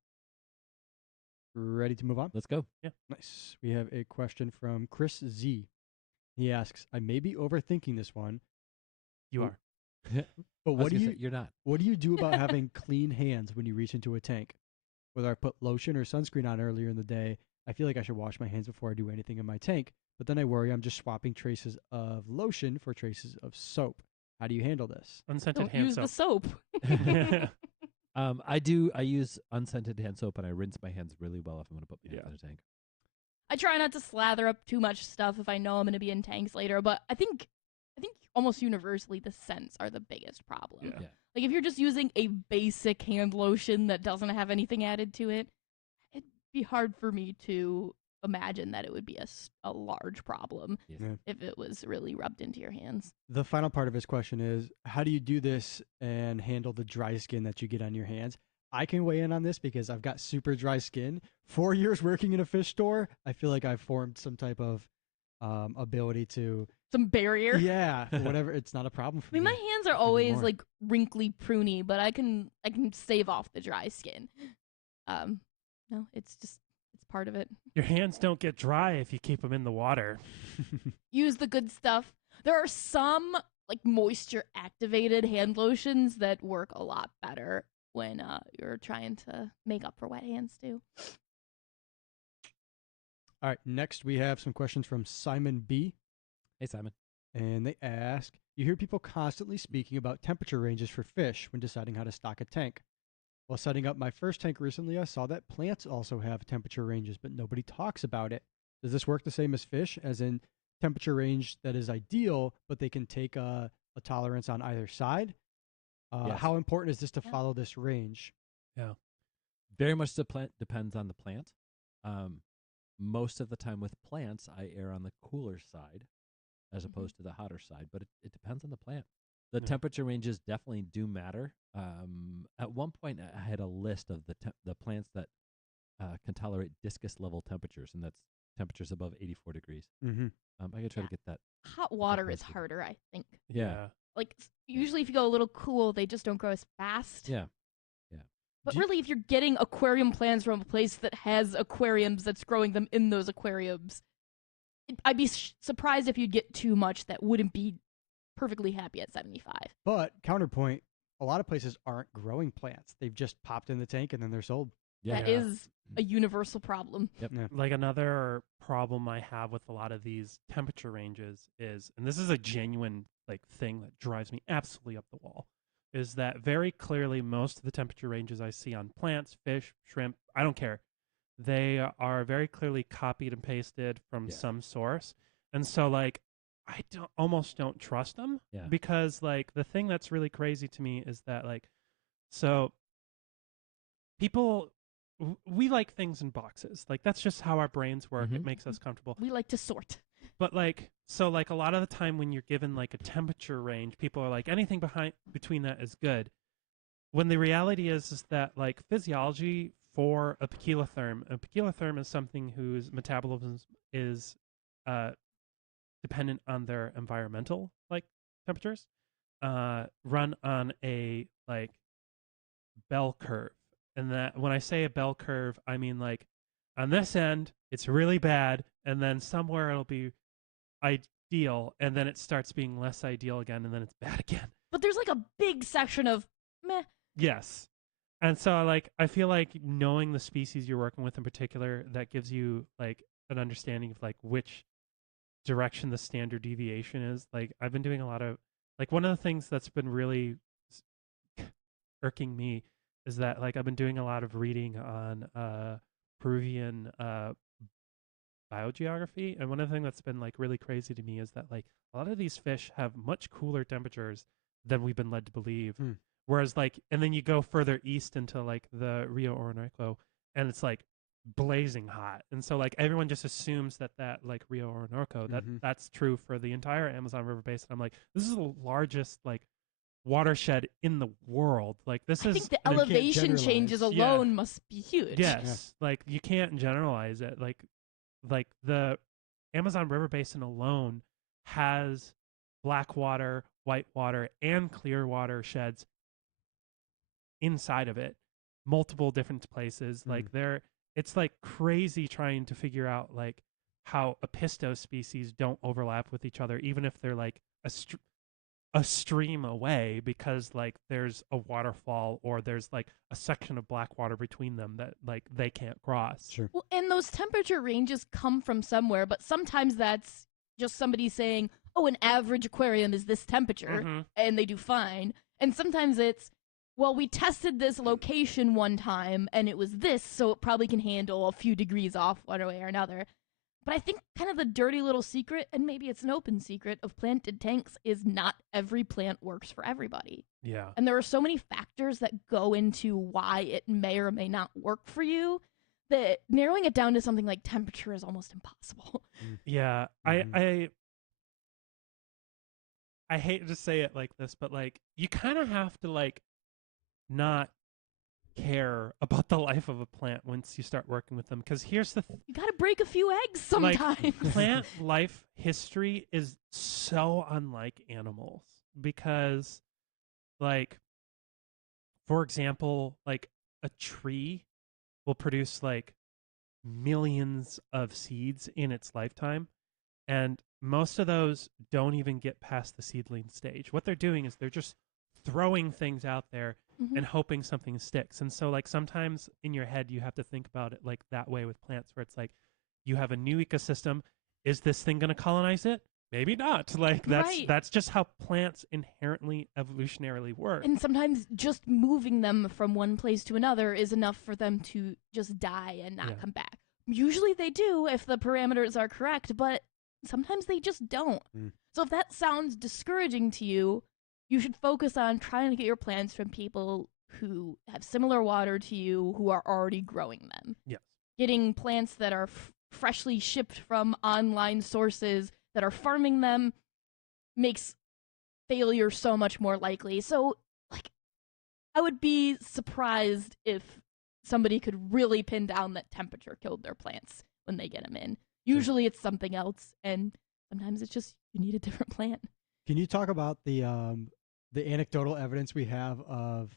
Ready to move on? Let's go. Nice. We have a question from Chris Z. He asks, I may be overthinking this one, You Ooh. are. but I was what do gonna you say, you're not. what do you do about having clean hands when you reach into a tank? Whether I put lotion or sunscreen on earlier in the day, I feel like I should wash my hands before I do anything in my tank, but then I worry I'm just swapping traces of lotion for traces of soap. How do you handle this? Unscented Don't hand use the soap. soap. I do. I use unscented hand soap and I rinse my hands really well if I'm going to put my hands Yeah. in a tank. I try not to slather up too much stuff if I know I'm going to be in tanks later, but I think almost universally the scents are the biggest problem. Yeah. Yeah. Like if you're just using a basic hand lotion that doesn't have anything added to it, it'd be hard for me to imagine that it would be a large problem Yes. Yeah. if it was really rubbed into your hands. The final part of his question is, how do you do this and handle the dry skin that you get on your hands? I can weigh in on this because I've got super dry skin. 4 years working in a fish store, I feel like I've formed some type of ability to, Some barrier. yeah, whatever. It's not a problem for I mean, me. my hands are always anymore. like wrinkly, pruny, but I can save off the dry skin. No, it's part of it. Your hands don't get dry if you keep them in the water. Use the good stuff. There are some like moisture activated hand lotions that work a lot better when you're trying to make up for wet hands too. All right, next we have some questions from Simon B. Hey, Simon. And they ask, you hear people constantly speaking about temperature ranges for fish when deciding how to stock a tank. While setting up my first tank recently, I saw that plants also have temperature ranges, but nobody talks about it. Does this work the same as fish, as in temperature range that is ideal, but they can take a tolerance on either side? Yes. How important is this to Yeah. follow this range? Very much depends on the plant. Most of the time with plants, I err on the cooler side as Mhm. opposed to the hotter side, but it depends on the plant. The Yeah. temperature ranges definitely do matter. At one point, I had a list of the plants that can tolerate discus level temperatures, and that's temperatures above 84 degrees. Mm-hmm. I gotta try Yeah. to get that. Hot water is posted. harder, I think. Yeah. Like usually, if you go a little cool, they just don't grow as fast. Yeah. But Do you- really, if you're getting aquarium plants from a place that has aquariums that's growing them in those aquariums, I'd be surprised if you'd get too much that wouldn't be perfectly happy at 75. But counterpoint, a lot of places aren't growing plants. They've just popped in the tank and then they're sold. Yeah. That is a universal problem. Like another problem I have with a lot of these temperature ranges is, and this is a genuine like thing that drives me absolutely up the wall, is that very clearly most of the temperature ranges I see on plants, fish, shrimp, I don't care. They are very clearly copied and pasted from Yeah. some source. And so like I almost don't trust them Yeah. because like the thing that's really crazy to me is that like so people we like things in boxes. Like that's just how our brains work. It Mhm. makes us comfortable. We like to sort. But like so like a lot of the time when you're given like a temperature range, people are like anything between that is good. When the reality is that like physiology for a poikilotherm is something whose metabolism is dependent on their environmental like temperatures, run on a like bell curve. And that when I say a bell curve, I mean like on this end it's really bad, and then somewhere it'll be ideal, and then it starts being less ideal again, and then it's bad again. But there's like a big section of meh. Yes. And so like I feel like knowing the species you're working with in particular, that gives you like an understanding of like which direction the standard deviation is. Like I've been doing a lot of like one of the things that's been really irking me is that like I've been doing a lot of reading on Peruvian biogeography, and one of the things that's been like really crazy to me is that like a lot of these fish have much cooler temperatures than we've been led to believe. Whereas like, and then you go further east into like the Rio Orinoco, and it's like blazing hot, and so like everyone just assumes that like Rio Orinoco that's true for the entire Amazon River basin. I'm like, this is the largest like watershed in the world. Like this I is think the and you can't elevation changes generalize. Yeah. alone must be huge. yes, like you can't generalize it. Like the Amazon River basin alone has black water, white water, and clear water sheds inside of it, multiple different places. Like it's like crazy trying to figure out like how apistos species don't overlap with each other, even if they're like a stream away, because like there's a waterfall or there's like a section of black water between them that like they can't cross. Sure. Well, and those temperature ranges come from somewhere, but sometimes that's just somebody saying, oh, an average aquarium is this temperature, Mhm. and they do fine. And sometimes it's, well, we tested this location one time, and it was this, so it probably can handle a few degrees off one way or another. But I think kind of the dirty little secret, and maybe it's an open secret, of planted tanks is not every plant works for everybody. Yeah. And there are so many factors that go into why it may or may not work for you that narrowing it down to something like temperature is almost impossible. Yeah, I hate to say it like this, but like you kind of have to like not care about the life of a plant once you start working with them, because here's the You gotta break a few eggs like, sometimes. plant life history is so unlike animals, because like for example, like a tree will produce like millions of seeds in its lifetime, and most of those don't even get past the seedling stage. What they're doing is they're just throwing things out there Mhm. and hoping something sticks. And so like sometimes in your head you have to think about it like that way with plants, where it's like you have a new ecosystem. Is this thing going to colonize it? Maybe not. Like Right. that's just how plants inherently evolutionarily work. And sometimes just moving them from one place to another is enough for them to just die and not Yeah. come back. Usually they do if the parameters are correct, but sometimes they just don't. So if that sounds discouraging to you, you should focus on trying to get your plants from people who have similar water to you, who are already growing them. Yes. Getting plants that are freshly shipped from online sources that are farming them makes failure so much more likely. So, like, I would be surprised if somebody could really pin down that temperature killed their plants when they get them in. Usually it's something else, and sometimes it's just you need a different plant. Can you talk about the anecdotal evidence we have of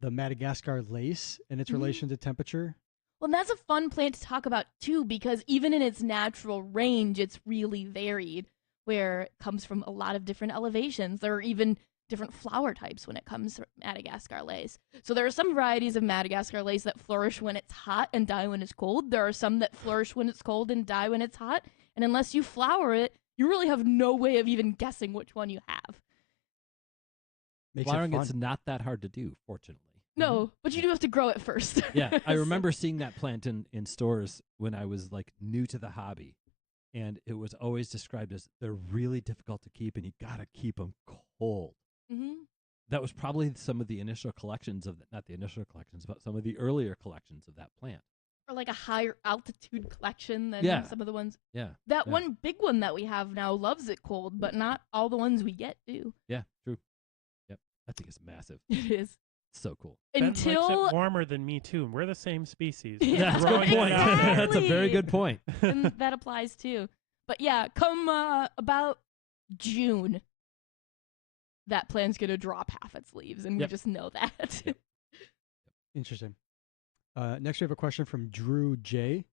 the Madagascar lace and its Mhm. relation to temperature? Well, and that's a fun plant to talk about too, because even in its natural range, it's really varied, where it comes from a lot of different elevations. There are even different flower types when it comes to Madagascar lace. So there are some varieties of Madagascar lace that flourish when it's hot and die when it's cold. There are some that flourish when it's cold and die when it's hot. And unless you flower it, you really have no way of even guessing which one you have. Makes Flowering it it's fun. not that hard to do, fortunately. No, but you do have to grow it first. Yeah, I So- remember seeing that plant in stores when I was like new to the hobby, and it was always described as they're really difficult to keep, and you gotta keep them cold. Mhm. That was probably some of the initial collections of not the initial collections, but some of the earlier collections of that plant. Or like a higher altitude collection than Yeah. some of the ones. Yeah, That yeah. one big one that we have now loves it cold, but not all the ones we get do. yeah, true. Yep, I think it's massive. It is. So cool. Ben likes Until it warmer than me too. We're the same species. Yeah, That's a Throwing good that point. out there. That's a very Exactly. good point. and that applies too. But yeah, come about June, that plant's gonna drop half its leaves, and we Yep. just know that. Yep. Interesting. Next, we have a question from Drew J.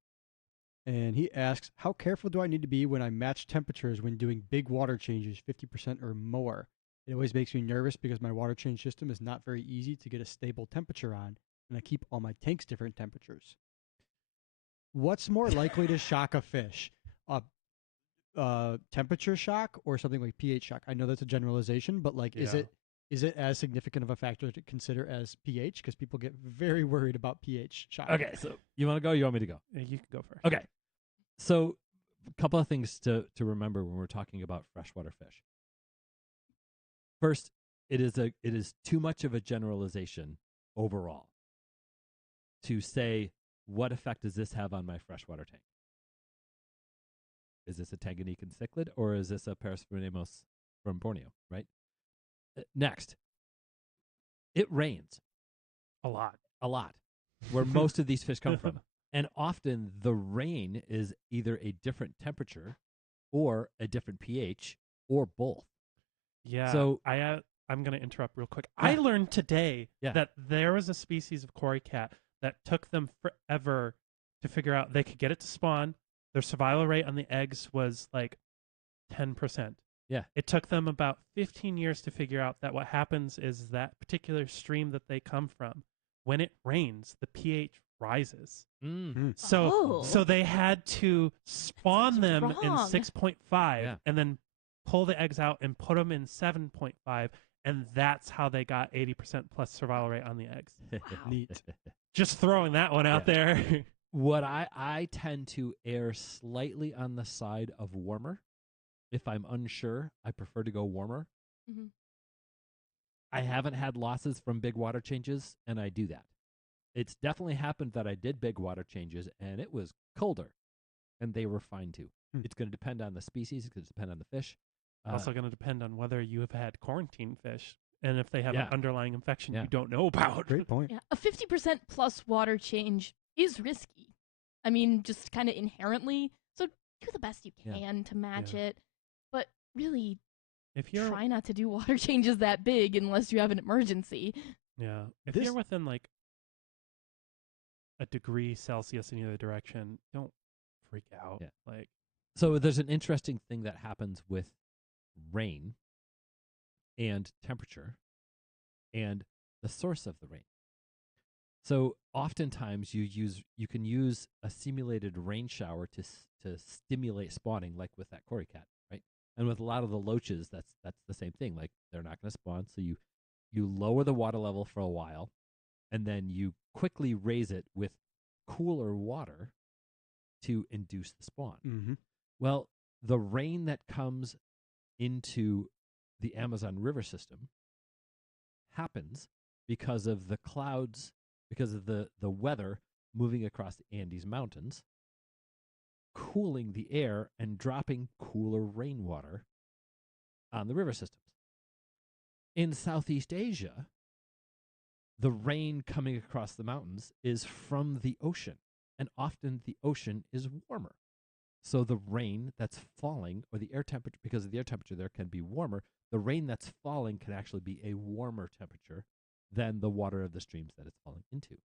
And he asks, how careful do I need to be when I match temperatures when doing big water changes, 50% or more? It always makes me nervous because my water change system is not very easy to get a stable temperature on, and I keep all my tanks different temperatures. What's more likely to shock a fish? Temperature shock or something like pH shock? I know that's a generalization, but like, Yeah. is it as significant of a factor to consider as pH? Because people get very worried about pH shock. Okay, so you want to go? You want me to go? Yeah, you can go first. Okay. So, a couple of things to remember when we're talking about freshwater fish. First, it is too much of a generalization overall to say what effect does this have on my freshwater tank. Is this a Tanganyikan cichlid or is this a Parasphenemos from Borneo? Right. Next, it rains A lot. a lot where most of these fish come from. And often the rain is either a different temperature or a different pH or both. Yeah. So- I'm going to interrupt real quick. Yeah. I learned today Yeah. that there was a species of cory cat that took them forever to figure out they could get it to spawn. Their survival rate on the eggs was like 10%. Yeah. It took them about 15 years to figure out that what happens is that particular stream that they come from, when it rains, the pH rises. So Oh. so they had to spawn them in strong. 6.5 Yeah. and then pull the eggs out and put them in 7.5, and that's how they got 80% plus survival rate on the eggs. Wow. Neat. Just throwing that one out there. What I tend to err slightly on the side of warmer. If I'm unsure, I prefer to go warmer. Mhm. I haven't had losses from big water changes, and I do that. It's definitely happened that I did big water changes, and it was colder, and they were fine too. Hmm. It's going to depend on the species. It's going to depend on the fish. Also going to depend on whether you have had quarantine fish and if they have Yeah. an underlying infection Yeah. you don't know about. Great point. Yeah, a 50% plus water change is risky. I mean, just kind of inherently. So do the best you Yeah. can to match Yeah. it, but really If you're try not to do water changes that big unless you have an emergency. yeah, if This- you're within like a degree Celsius in either direction, don't freak out. Yeah. Like So there's an interesting thing that happens with rain and temperature and the source of the rain. So oftentimes you can use a simulated rain shower to stimulate spawning, like with that cory cat, right? And with a lot of the loaches, that's the same thing. Like they're not going to spawn, so you lower the water level for a while, and then you quickly raise it with cooler water to induce the spawn. Mm-hmm. Well, the rain that comes into the Amazon River system happens because of the clouds, because of the weather moving across the Andes Mountains, cooling the air and dropping cooler rainwater on the river systems. In Southeast Asia, the rain coming across the mountains is from the ocean, and often the ocean is warmer. So the rain that's falling, or the air temperature, because of the air temperature there can be warmer, the rain that's falling can actually be a warmer temperature than the water of the streams that it's falling into.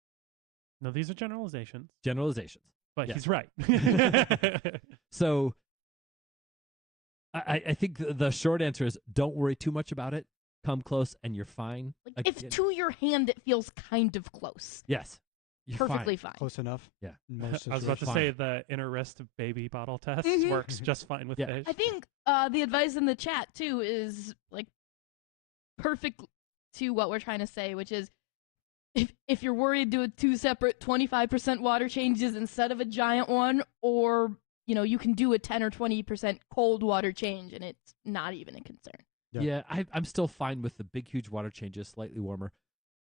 No, these are generalizations, Generalizations. but Yes. he's right. So I think the short answer is don't worry too much about it. Come close and you're fine. Like, if to your hand it feels kind of close. Yes. You're Perfectly fine. Close enough. Yeah. in most I was about to situations. say the inner wrist of baby bottle test Mhm. works just fine with Yeah. fish. I think the advice in the chat too is like perfect to what we're trying to say, which is if you're worried, do 2 separate 25% water changes instead of a giant one, or you can do a 10 or 20% cold water change, and it's not even a concern. Yeah. Yeah, I'm still fine with the big, huge water changes, slightly warmer.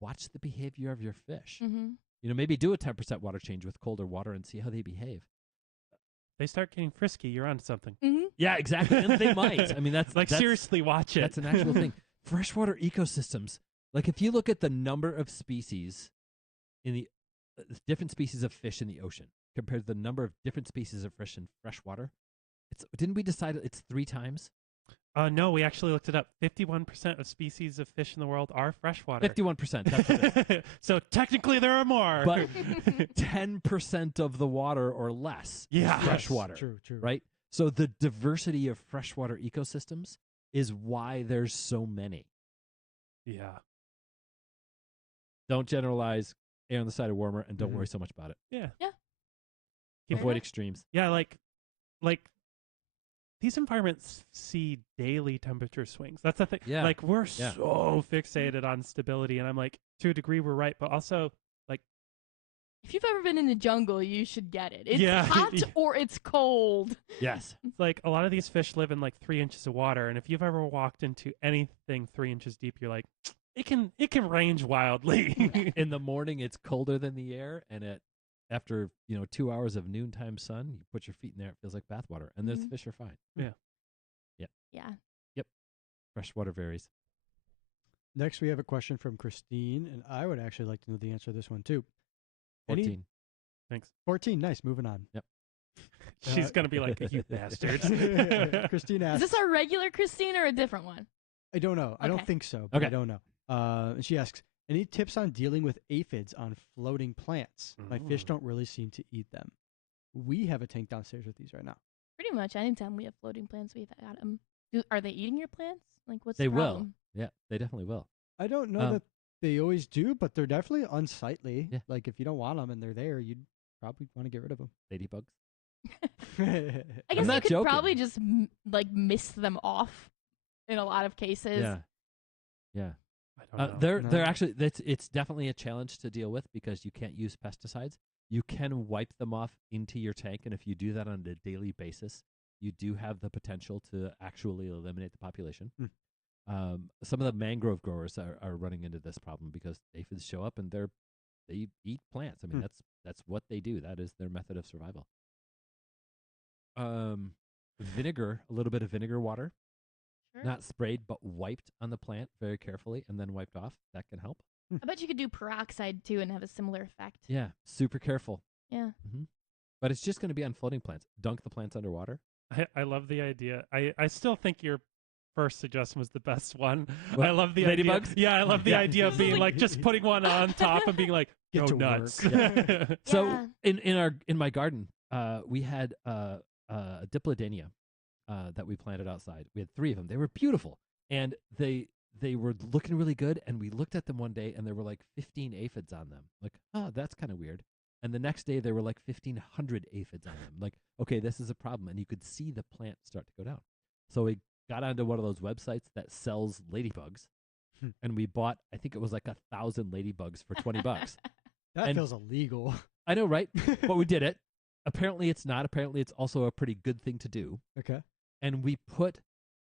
Watch the behavior of your fish. Mm-hmm. Maybe do a 10% water change with colder water and see how they behave. They start getting frisky, you're onto something. Mm-hmm. Yeah, exactly. And they might. I mean, that's Seriously, watch it. That's an actual thing. Freshwater ecosystems. Like if you look at the number of species in the different species of fish in the ocean compared to the number of different species of fish in freshwater, didn't we decide it's 3 times? No, we actually looked it up. 51% of species of fish in the world are freshwater. 51%. That's what it is. So technically there are more. But 10% of the water or less Yeah. is freshwater. True. Right? So the diversity of freshwater ecosystems is why there's so many. Yeah. Don't generalize, err on the side of warmer, and don't Mhm. worry so much about it. Yeah. Yeah. Keep Avoid enough. extremes. Yeah, like these environments see daily temperature swings. That's the thing. Yeah. Like we're Yeah. so fixated on stability, and I'm like, to a degree, we're right, but also, If you've ever been in the jungle, you should get it. It's Yeah. hot or it's cold. Yes. it's like a lot of these fish live in like 3 inches of water, and if you've ever walked into anything 3 inches deep, you're like, it can range wildly. In the morning, it's colder than the air, and after 2 hours of noontime sun, you put your feet in there, it feels like bathwater, and those Mhm. fish are fine. Yeah. Freshwater varies. Next, we have a question from Christine, and I would actually like to know the answer to this one too. 14. Thanks. 14. Nice. Moving on. She's gonna be like, you bastards. Christine Is asks, this our regular Christine or a different one? I don't know. I don't Okay. think so, but Okay. I don't know. And she asks, any tips on dealing with aphids on floating plants? My fish Mm. don't really seem to eat them. We have a tank downstairs with these right now. Pretty much anytime we have floating plants, we've got them. Are they eating your plants? Like, what's They the will. problem? Yeah, they definitely will. I don't know Um, that they always do, but they're definitely unsightly. Yeah. Like if you don't want them and they're there, you'd probably want to get rid of them. Ladybugs. I guess not you could joking. probably just miss them off in a lot of cases. Yeah. I don't know. They're No. actually it's definitely a challenge to deal with because you can't use pesticides. You can wipe them off into your tank, and if you do that on a daily basis, you do have the potential to actually eliminate the population. Some of the mangrove growers are running into this problem because aphids show up and they eat plants. I mean, that's what they do. That is their method of survival. Vinegar, a little bit of vinegar water, Sure. not sprayed but wiped on the plant very carefully and then wiped off. That can help. I bet you could do peroxide too and have a similar effect. Yeah, super careful. Yeah. But it's just going to be on floating plants. Dunk the plants underwater. I love the idea. I still think your first suggestion was the best one. What? I love the idea. Ladybugs? Yeah, I love the Yeah. idea of being like just putting one on top and being like, Get go to nuts. work. So Yeah. in my garden, we had a Diplodania that we planted outside. We had 3 of them. They were beautiful, and they were looking really good. And we looked at them one day, and there were like 15 aphids on them. Like, oh, that's kind of weird. And the next day, there were like 1,500 aphids on them. Like, okay, this is a problem. And you could see the plant start to go down. So we got onto one of those websites that sells ladybugs, and we bought, I think it was like 1,000 ladybugs for $20. That And- feels illegal. I know, right? But we did it. Apparently, it's not. Apparently, it's also a pretty good thing to do. Okay. And we put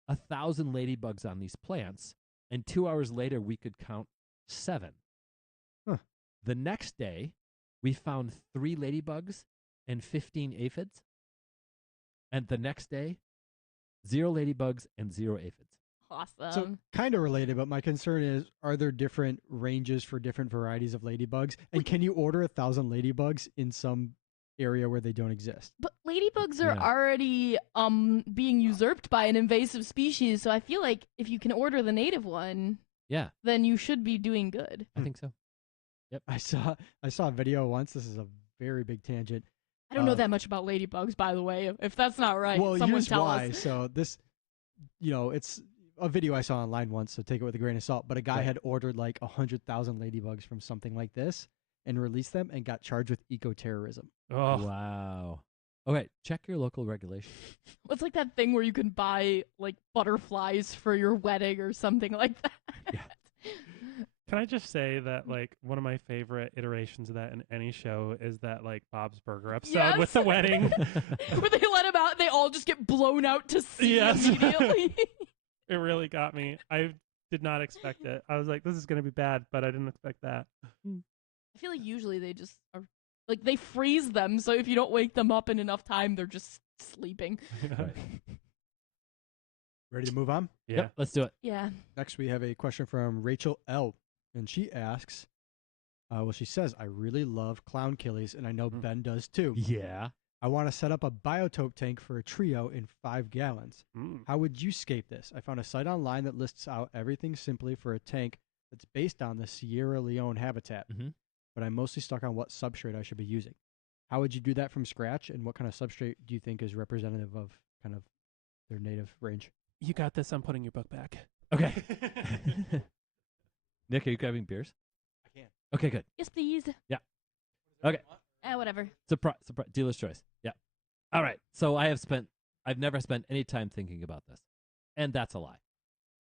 1,000 ladybugs on these plants, and 2 hours later, we could count 7. Huh. The next day, we found 3 ladybugs and 15 aphids. And the next day, 0 ladybugs and 0 aphids. Awesome. So kind of related, but my concern is: are there different ranges for different varieties of ladybugs? And can you order 1,000 ladybugs in some area where they don't exist? But ladybugs are Yeah. already being usurped by an invasive species, so I feel like if you can order the native one, Yeah, then you should be doing good. I think so. I saw a video once. This is a very big tangent. I don't know that much about ladybugs, by the way. If that's not right, Well, someone here's tell why. us. So this, it's a video I saw online once, so take it with a grain of salt. But a guy Right. had ordered like 100,000 ladybugs from something like this and released them and got charged with eco-terrorism. Oh, Wow. Okay, check your local regulation. It's like that thing where you can buy like butterflies for your wedding or something like that. can I just say that like one of my favorite iterations of that in any show is that like Bob's Burger episode with the Yes. wedding. Where they let them out, they all just get blown out to sea Yes. immediately. It really got me. I did not expect it. I was like, this is going to be bad, but I didn't expect that. I feel like usually they just are like they freeze them, so if you don't wake them up in enough time, they're just sleeping. Right. Ready to move on? Yeah. Yep, let's do it. Yeah. Next, we have a question from Rachel L. And she asks, she says, I really love clown killies, and I know Ben does too. Yeah. I want to set up a biotope tank for a trio in 5 gallons. Mm. How would you scape this? I found a site online that lists out everything simply for a tank that's based on the Sierra Leone habitat, Mhm. but I'm mostly stuck on what substrate I should be using. How would you do that from scratch, and what kind of substrate do you think is representative of kind of their native range? You got this. I'm putting your book back. Okay. Nick, are you grabbing beers? I can. Okay, good. Yes, please. Okay. Whatever. Surprise, dealer's choice. Yeah. All right. So I've never spent any time thinking about this. And that's a lie.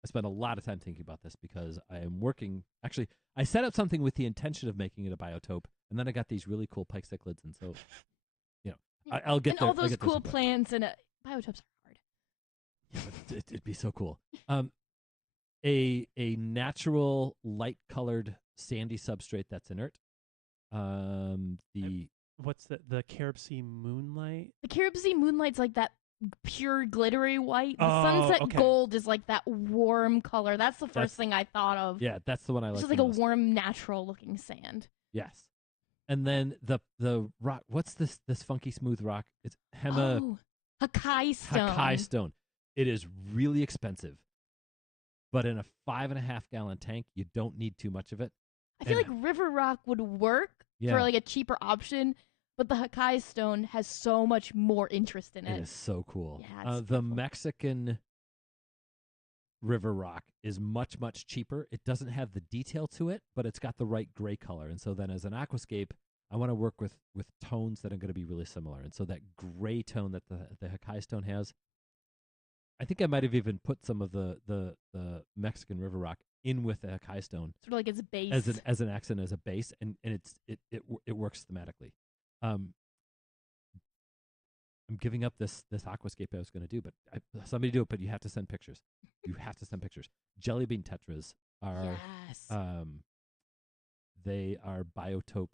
I spent a lot of time thinking about this because I am working. Actually, I set up something with the intention of making it a biotope, and then I got these really cool pike cichlids, and so, I'll get And there. all I'll those get there cool someday. plants and biotopes are hard. Yeah, but it'd be so cool. A natural light-colored sandy substrate that's inert. What's the Carib Sea Moonlight? The Carib Sea Moonlight's like that pure glittery white. The Oh, sunset okay. gold is like that warm color. That's the That's- first thing I thought of. Yeah, that's the one I It's like. just the like a most. warm, natural looking sand. Yes. And then the rock. What's this funky smooth rock? It's Hema Oh, Hakai stone. Hakai stone. It is really expensive, but in a 5.5 gallon tank, you don't need too much of it. I feel and- like River Rock would work Yeah, for like a cheaper option, but the Hakai stone has so much more interest in it it. is so cool. Yeah, it's The beautiful. Mexican river rock is much cheaper. It doesn't have the detail to it, but it's got the right gray color. And so then, as an aquascape, I want to work with tones that are going to be really similar. And so that gray tone that the Hakai stone has, I think I might have even put some of the Mexican river rock in with the Hakai stone Sort of like its base. as an accent, as a base, and it works thematically. I'm giving up this aquascape I was going to do, but somebody do it. But you have to send pictures. You have to send pictures. Jelly bean tetras are Yes. they are biotope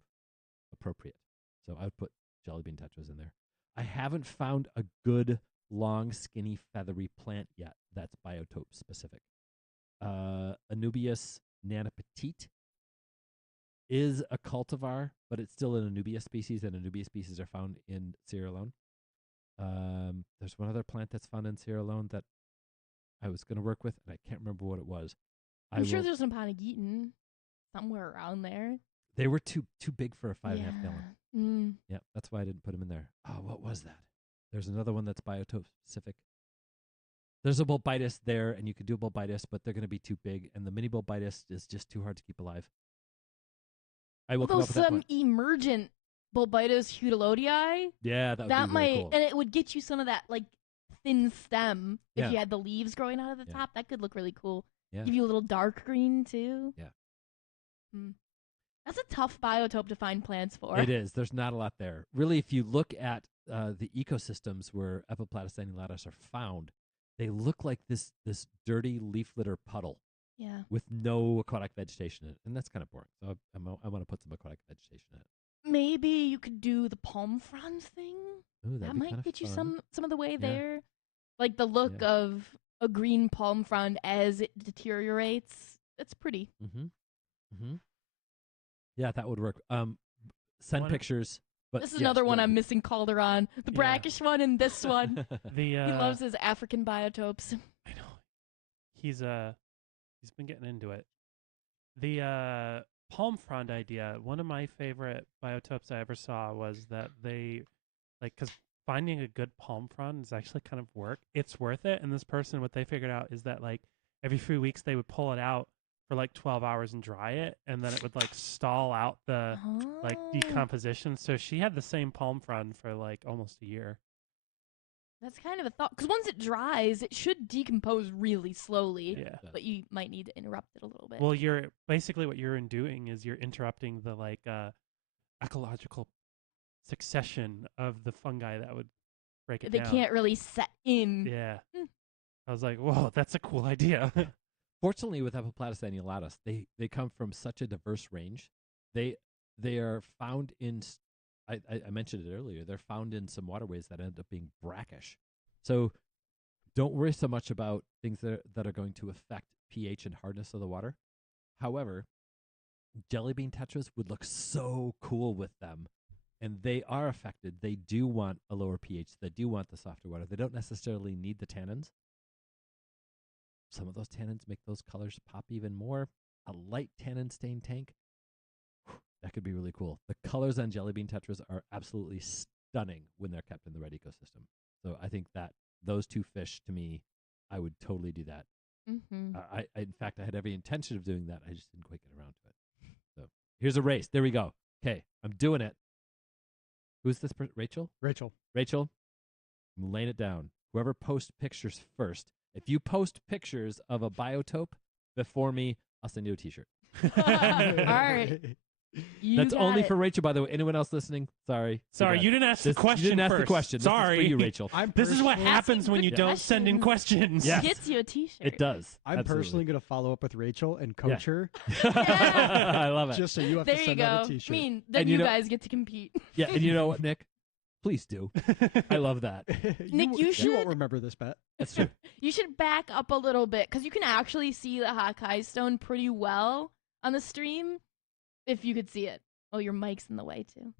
appropriate. So I would put jelly bean tetras in there. I haven't found a good long, skinny, feathery plant yet that's biotope specific. Anubias nana-petite is a cultivar, but it's still an Anubia species, and Anubia species are found in Sierra Leone. There's one other plant that's found in Sierra Leone that I was going to work with, and I can't remember what it was. I'm sure there's some Panagitan somewhere around there. They were too big for a 5.5 gallon. Mm. Yeah, that's why I didn't put them in there. Oh, what was that? There's another one that's biotope specific. There's a bulbitis there, and you could do a bulbitis, but they're going to be too big, and the mini bulbitis is just too hard to keep alive. I will come Although up with that some point. emergent Bulbitis hutilodii, Yeah, that would that be might, really cool. and it would get you some of that like thin stem if Yeah. you had the leaves growing out of the Yeah. top. That could look really cool. Yeah. Give you a little dark green too. Yeah. That's a tough biotope to find plants for. It is. There's not a lot there. Really, if you look at the ecosystems where Epiplatus annulatus are found, they look like this dirty leaf litter puddle Yeah. with no aquatic vegetation in it, and that's kind of boring. So I want to put some aquatic vegetation in it. Maybe you could do the palm fronds thing. Ooh, That that'd be might kinda get you fun. some of the way Yeah. there. Like the look Yeah. of a green palm frond as it deteriorates. It's pretty. Mm-hmm. Mm-hmm. Yeah, that would work. Send One- pictures. But This is yes, another one I'm missing Calder on. The Yeah. brackish one and this one. The He loves his African biotopes. I know. He's been getting into it. The palm frond idea. One of my favorite biotopes I ever saw was that they because finding a good palm frond is actually kind of work. It's worth it. And this person, what they figured out is that like every few weeks they would pull it out for like 12 hours and dry it, and then it would like stall out the like Oh. decomposition. So she had the same palm frond for like almost a year. That's kind of a thought. Because once it dries, it should decompose really slowly. Yeah. But you might need to interrupt it a little bit. Well, you're basically what you're doing is you're interrupting the like ecological succession of the fungi that would break it they down. can't really set in. Yeah. Hmm. I was like, whoa, that's a cool idea. Fortunately, with Epiplatus annulatus, they come from such a diverse range. They are found in. I mentioned it earlier. They're found in some waterways that end up being brackish. So don't worry so much about things that are going to affect pH and hardness of the water. However, jelly bean tetras would look so cool with them, and they are affected. They do want a lower pH. They do want the softer water. They don't necessarily need the tannins. Some of those tannins make those colors pop even more. A light tannin stained tank, that could be really cool. The colors on jelly bean tetras are absolutely stunning when they're kept in the right ecosystem. So I think that those two fish, to me, I would totally do that. Mm-hmm. I in fact, I had every intention of doing that. I just didn't quite get around to it. So here's a race. There we go. Okay, I'm doing it. Who's this? Rachel? Rachel. Rachel, I'm laying it down. Whoever posts pictures first. If you post pictures of a biotope before me, I'll send you a T-shirt. All right. You That's got only it. for Rachel, by the way. Anyone else listening? Sorry. Sorry, Forgot. you didn't ask the This- question You didn't ask first. the question. Sorry. This is for you, Rachel. This is what personally- happens when you good don't send in questions. Yeah. Gets you a T-shirt. It does. I'm Absolutely. personally going to follow up with Rachel and coach her I love it. just so you have There to you send go. out a I T-shirt. mean, then And you you know- guys get to compete. Yeah, and you know what, Nick? Please do. I love that. Nick, you You should- won't remember this, Pat. That's true. You should back up a little bit because you can actually see the Hakai stone pretty well on the stream if you could see it. Oh, your mic's in the way too.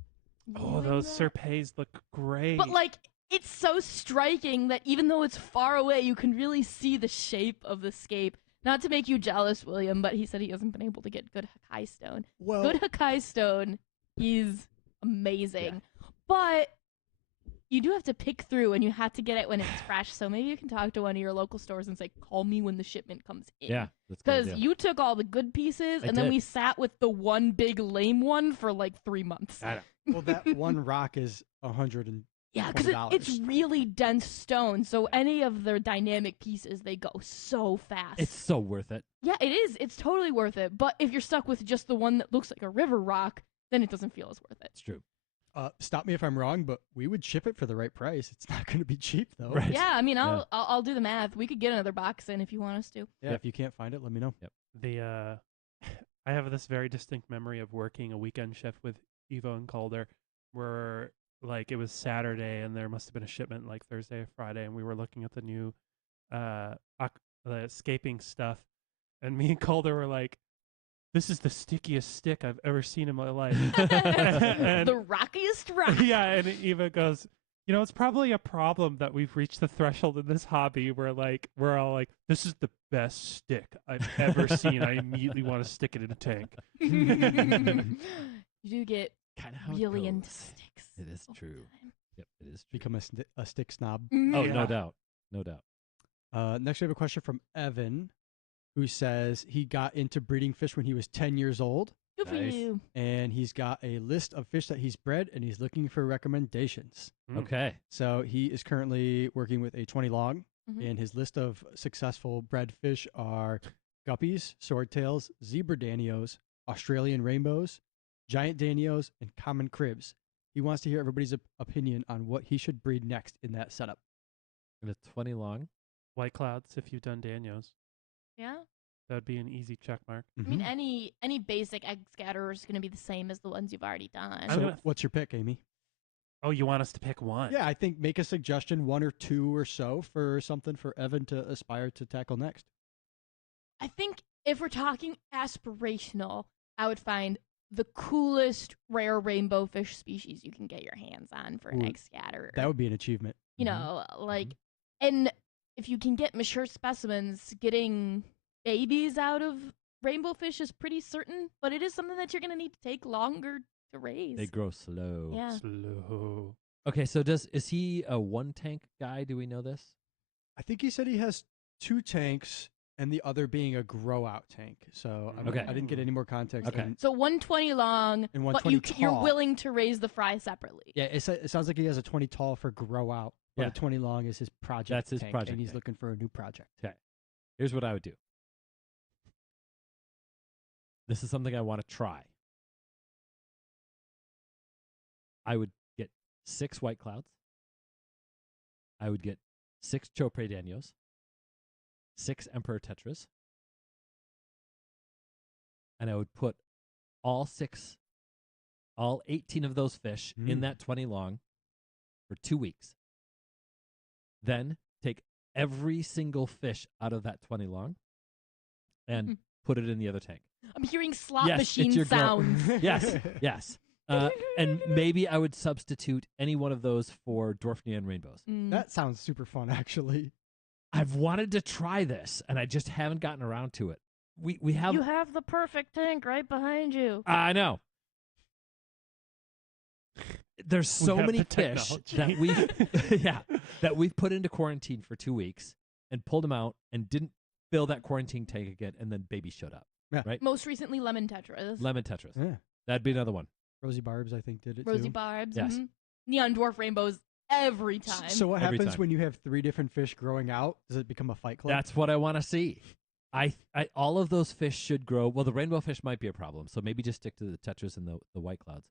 Oh, Doing those that. Serpes look great. But like, it's so striking that even though it's far away, you can really see the shape of the scape. Not to make you jealous, William, but he said he hasn't been able to get good Hakai stone. Well, Good Hakai stone is amazing, but you do have to pick through, and you have to get it when it's fresh. So maybe you can talk to one of your local stores and say, "Call me when the shipment comes in." Yeah, that's good. Because idea. you took all the good pieces, I and then did. we sat with the one big lame one for like 3 months. I know. well, that one rock is $100. Yeah, because it's really dense stone. So any of the dynamic pieces, they go so fast. It's so worth it. Yeah, it is. It's totally worth it. But if you're stuck with just the one that looks like a river rock, then it doesn't feel as worth it. It's true. Stop me if I'm wrong, but we would ship it for the right price. It's not going to be cheap, though. Right. Yeah, I mean, Yeah. I'll do the math. We could get another box in if you want us to. Yeah, Yep. if you can't find it, let me know. the I have this very distinct memory of working a weekend shift with Evo and Calder, where like it was Saturday and there must have been a shipment like Thursday or Friday, and we were looking at the new the escaping stuff, and me and Calder were like, "This is the stickiest stick I've ever seen in my life." And- The rockiest rock. yeah, and Eva goes, "You know, it's probably a problem that we've reached the threshold in this hobby where like we're all like, this is the best stick I've ever seen. I immediately want to stick it in a tank." You do get Kind of how really it into goes. sticks. It is all the true. time. Yep, it is true. Become a stick snob. Mhm. Oh, Yeah. no doubt. No doubt. Next, we have a question from Evan, who says he got into breeding fish when he was 10 years old, Good for Nice. you. and he's got a list of fish that he's bred, and he's looking for recommendations. Mm. Okay. So he is currently working with a 20 long, Mhm. and his list of successful bred fish are guppies, swordtails, zebra danios, Australian rainbows, giant danios, and common cribs. He wants to hear everybody's opinion on what he should breed next in that setup. And a 20 long. White clouds, if you've done Danios, Yeah. that would be an easy check mark. I mean, Mhm. any basic egg scatterer is going to be the same as the ones you've already done. I'm So gonna- what's your pick, Amy? Oh, you want us to pick one? Yeah, I think make a suggestion, one or two or so, for something for Evan to aspire to tackle next. I think if we're talking aspirational, I would find the coolest rare rainbow fish species you can get your hands on for an Ooh, egg scatter. That would be an achievement. You Mhm. know, like, and if you can get mature specimens, getting babies out of rainbow fish is pretty certain, but it is something that you're going to need to take longer to raise. They grow slow. Yeah. Slow. Okay, so is he a one tank guy? Do we know this? I think he said he has 2 tanks and the other being a grow out tank. So Okay. I didn't get any more context. Okay. than- So 120 long, And but 120 you're tall. willing to raise the fry separately. Yeah, it sounds like he has a 20 tall for grow out, but Yeah. a 20 long is his project. That's his tank, project and he's tank. looking for a new project. Here's what I would do. This is something I want to try. I would get 6 white clouds. I would get 6 Chopre Danios, 6 Emperor Tetras, and I would put all 18 of those fish in Mm. that 20 long for 2 weeks. Then take every single fish out of that 20 long and Mhm. put it in the other tank. I'm hearing slot Yes, it's machine your grow- sounds. Yes, yes. And maybe I would substitute any one of those for dwarf neon rainbows. Mm. That sounds super fun, actually. I've wanted to try this, and I just haven't gotten around to it. We have. You have the perfect tank right behind you. I know. There's so have many the fish technology. that that we've put into quarantine for 2 weeks and pulled them out and didn't fill that quarantine tank again, and then babies showed up. Most recently, lemon tetras, Lemon tetras. Yeah. That'd be another one. Rosie Barbs, I think, did it rosy too. barbs, Yes. neon dwarf rainbows every time. So what Every happens time. when you have 3 different fish growing out? Does it become a fight club? That's what I want to see. I all of those fish should grow. Well, the rainbow fish might be a problem, so maybe just stick to the tetras and the white clouds.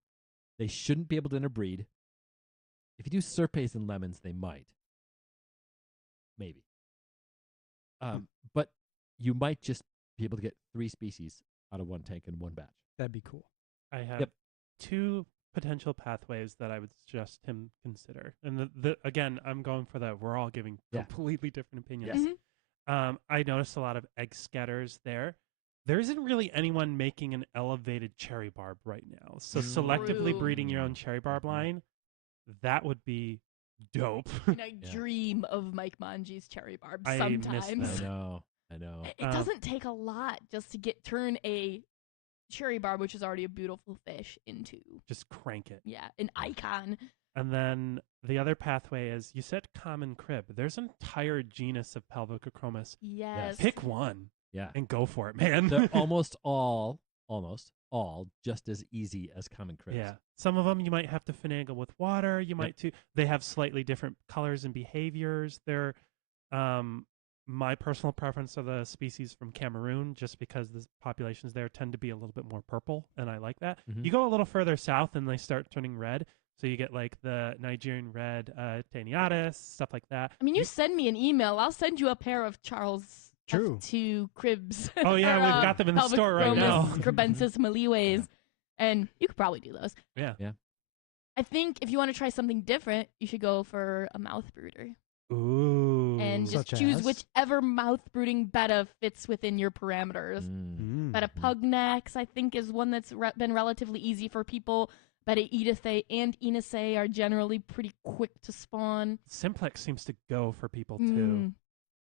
They shouldn't be able to interbreed. If you do serpes and lemons, they might. Maybe. But you might just be able to get 3 species out of one tank in one batch. That'd be cool. I have Yep. 2 potential pathways that I would suggest him consider. And again, I'm going for that. We're all giving Yeah. completely different opinions. Yes. Mhm. I noticed a lot of egg scatters there. There isn't really anyone making an elevated cherry barb right now. So selectively True. breeding your own cherry barb line, that would be dope. And I Yeah. dream of Mike Manji's cherry barb I miss sometimes. that. I know. It doesn't take a lot just to turn a cherry barb, which is already a beautiful fish, into Just crank it. an icon. And then the other pathway is, you said common crib. There's an entire genus of Pelvicochromis. Yes. Pick one Yeah. and go for it, man. They're almost all just as easy as common cribs. Yeah. Some of them you might have to finagle with water. You might too. They have slightly different colors and behaviors. They're my personal preference are the species from Cameroon, just because the populations there tend to be a little bit more purple, and I like that. Mhm. You go a little further south and they start turning red. So you get like the Nigerian red Taeniatus, stuff like that. I mean, you send me an email, I'll send you a pair of Charles True. F2 cribs. Oh, yeah, Or, we've got them in the store right now. Cribensis maliways. And you could probably do those. Yeah. Yeah. I think if you want to try something different, you should go for a mouth brooder. Ooh. And just Such choose as? whichever mouth brooding betta fits within your parameters. Mm. Betta Pugnax, I think, is one that's been relatively easy for people. Betta Edithae and Enissae are generally pretty quick to spawn. Simplex seems to go for people too. Mm.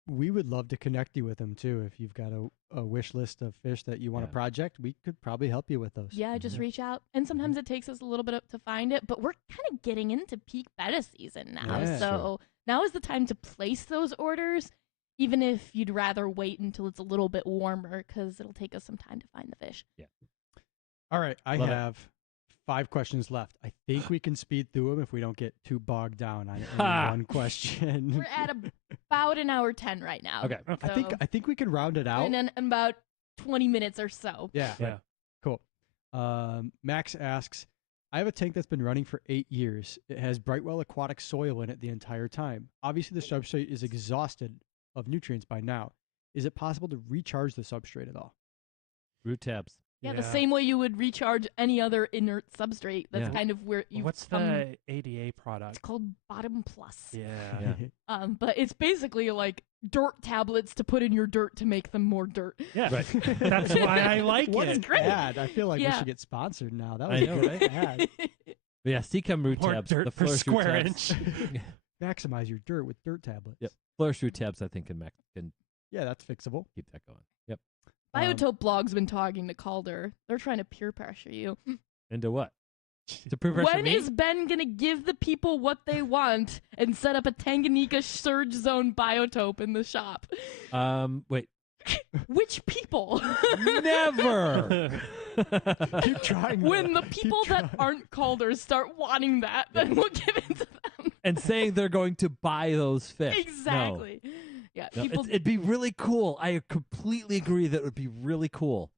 We would love to connect you with them too. If you've got a wish list of fish that you want Yeah. to project, we could probably help you with those. Yeah, just Mhm. reach out. And sometimes it takes us a little bit to find it, but we're kind of getting into peak betta season now. Yeah. So now is the time to place those orders, even if you'd rather wait until it's a little bit warmer, because it'll take us some time to find the fish. All right, I Love it. have 5 questions left. I think we can speed through them if we don't get too bogged down on any Ha! one question. We're at about an hour 10 right now. Okay. I think we can round it out. In about 20 minutes or so. Yeah. Yeah. Cool. Max asks, I have a tank that's been running for 8 years. It has Brightwell aquatic soil in it the entire time. Obviously, the substrate is exhausted of nutrients by now. Is it possible to recharge the substrate at all? Root tabs. Yeah, the same way you would recharge any other inert substrate. That's Yeah. kind of where you What's come. the ADA It's product? called Bottom Plus. Yeah. Yeah. But it's basically like dirt tablets to put in your dirt to make them more dirt. Yeah, Right. That's why I like What it. an great. ad! I feel like we Yeah. should get sponsored now. That I was a know, great ad. But yeah, Seachem root More tabs. dirt the per Flourish root square tabs. inch. Maximize your dirt with dirt tablets. Yep. Flourish root tabs, I think, can Yeah, that's fixable. keep that going. Yep. Biotope Blog's been talking to Calder. They're trying to peer pressure you. Into what? To prove pressure When me? is Ben gonna give the people what they want and set up a Tanganyika Surge Zone biotope in the shop? Wait. Which people? Never. Keep trying. When the Keep people that trying. aren't Calders start wanting that, then we'll give it to them. And saying they're going to buy those fish. No. Exactly. Yeah, No, people. it'd be really cool. I completely agree that it would be really cool.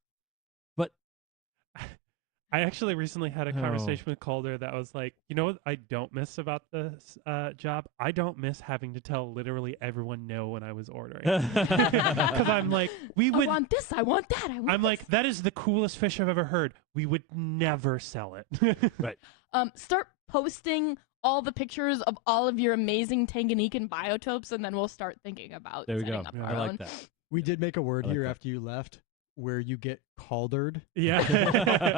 But I actually recently had a Oh. conversation with Calder that was like, you know what I don't miss about this job? I don't miss having to tell literally everyone no when I was ordering. Because I'm like, we I would. want this. I want that. I want I'm this. like, that is the coolest fish I've ever heard. We would never sell it. right. Start posting all the pictures of all of your amazing Tanganyikan biotopes, and then we'll start thinking about There we setting go. up Yeah. our I like own. that. We did make a word I like here that. after you left where you get caldered. Yeah.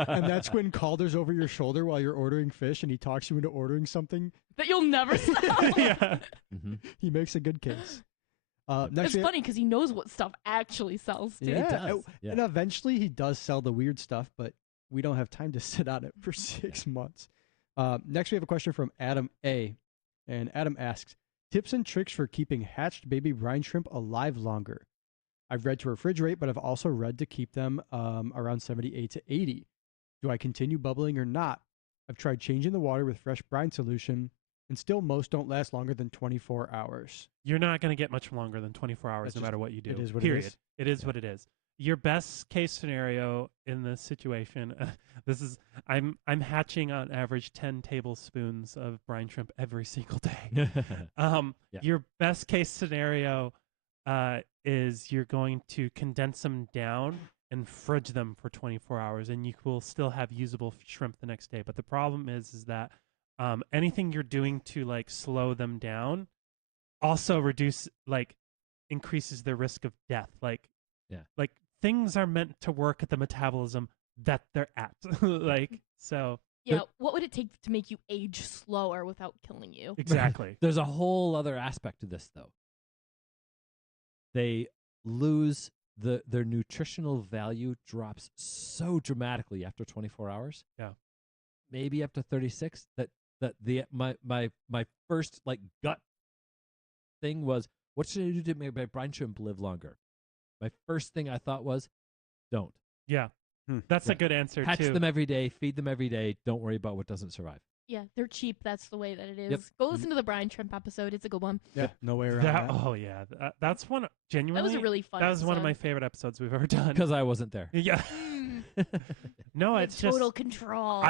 And that's when Calder's over your shoulder while you're ordering fish and he talks you into ordering something. That you'll never sell. yeah. Mm-hmm. He makes a good case. Next It's we have- funny because he knows what stuff actually sells too. Yeah, It does. Yeah. and eventually he does sell the weird stuff, but we don't have time to sit on it for 6 months. Next, we have a question from Adam A. And Adam asks, tips and tricks for keeping hatched baby brine shrimp alive longer. I've read to refrigerate, but I've also read to keep them around 78 to 80. Do I continue bubbling or not? I've tried changing the water with fresh brine solution, and still most don't last longer than 24 hours. You're not going to get much longer than 24 hours That's no just- matter what you do. it is what it Period. is. It is Yeah. what it is. Your best case scenario in this situation, this is I'm hatching on average 10 tablespoons of brine shrimp every single day. Yeah. Your best case scenario is you're going to condense them down and fridge them for 24 hours, and you will still have usable shrimp the next day. But the problem is that anything you're doing to like slow them down also increases their risk of death. Like things are meant to work at the metabolism that they're at. So Yeah, what would it take to make you age slower without killing you? exactly. There's a whole other aspect to this, though. They lose their nutritional value drops so dramatically after 24 hours. Yeah. Maybe up to 36. My first like gut thing was, what should I do to make my brine shrimp live longer? My first thing I thought was, don't. Yeah. Hmm. That's Yeah. a good answer Hatch too. them every day, feed them every day. Don't worry about what doesn't survive. Yeah, they're cheap. That's the way that it is. Yep. Go listen to the brine shrimp episode. It's a good one. Yeah, no way around that. Oh yeah, that's one. Genuinely, That was a really fun. that was one of my episode. favorite episodes we've ever done. Because I wasn't there. Yeah. Mm, No, you had it's just total control.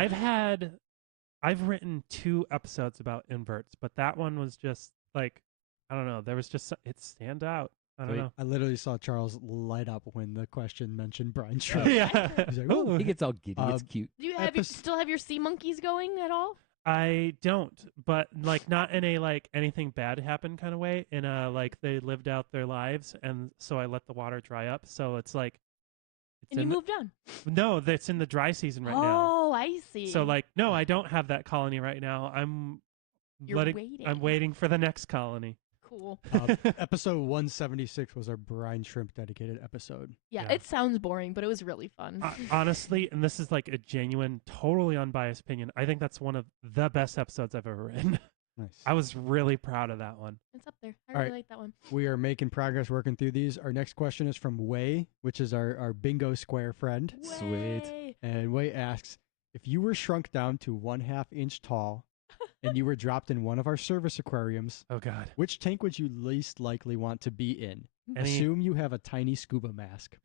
I've written 2 episodes about inverts, but that one was just like, I don't know. There was just it stands out. I don't Sweet. know. I literally saw Charles light up when the question mentioned brine shrimp. Yeah. He's like, Oh, "Ooh." he gets all giddy. It's cute. Do you have still have your sea monkeys going at all? I don't, but like not in a like anything bad happened kind of way. In a like they lived out their lives, and so I let the water dry up. So it's like, And you moved on. no, that's in the dry season right now. Oh, I see. So like, no, I don't have that colony right now. I'm You're waiting. I'm waiting for the next colony. Cool. Episode 176 was our brine shrimp dedicated episode. Yeah, Yeah. it sounds boring, but it was really fun. Honestly, and this is like a genuine, totally unbiased opinion, I think that's one of the best episodes I've ever written. Nice. I was really proud of that one. It's up there. I All really right. like that one. We are making progress working through these. Our next question is from Way, which is our bingo square friend. Sweet. Way. And Way asks, if you were shrunk down to 1/2 inch tall and you were dropped in one of our service aquariums, Oh God. which tank would you least likely want to be in? Any- Assume you have a tiny scuba mask.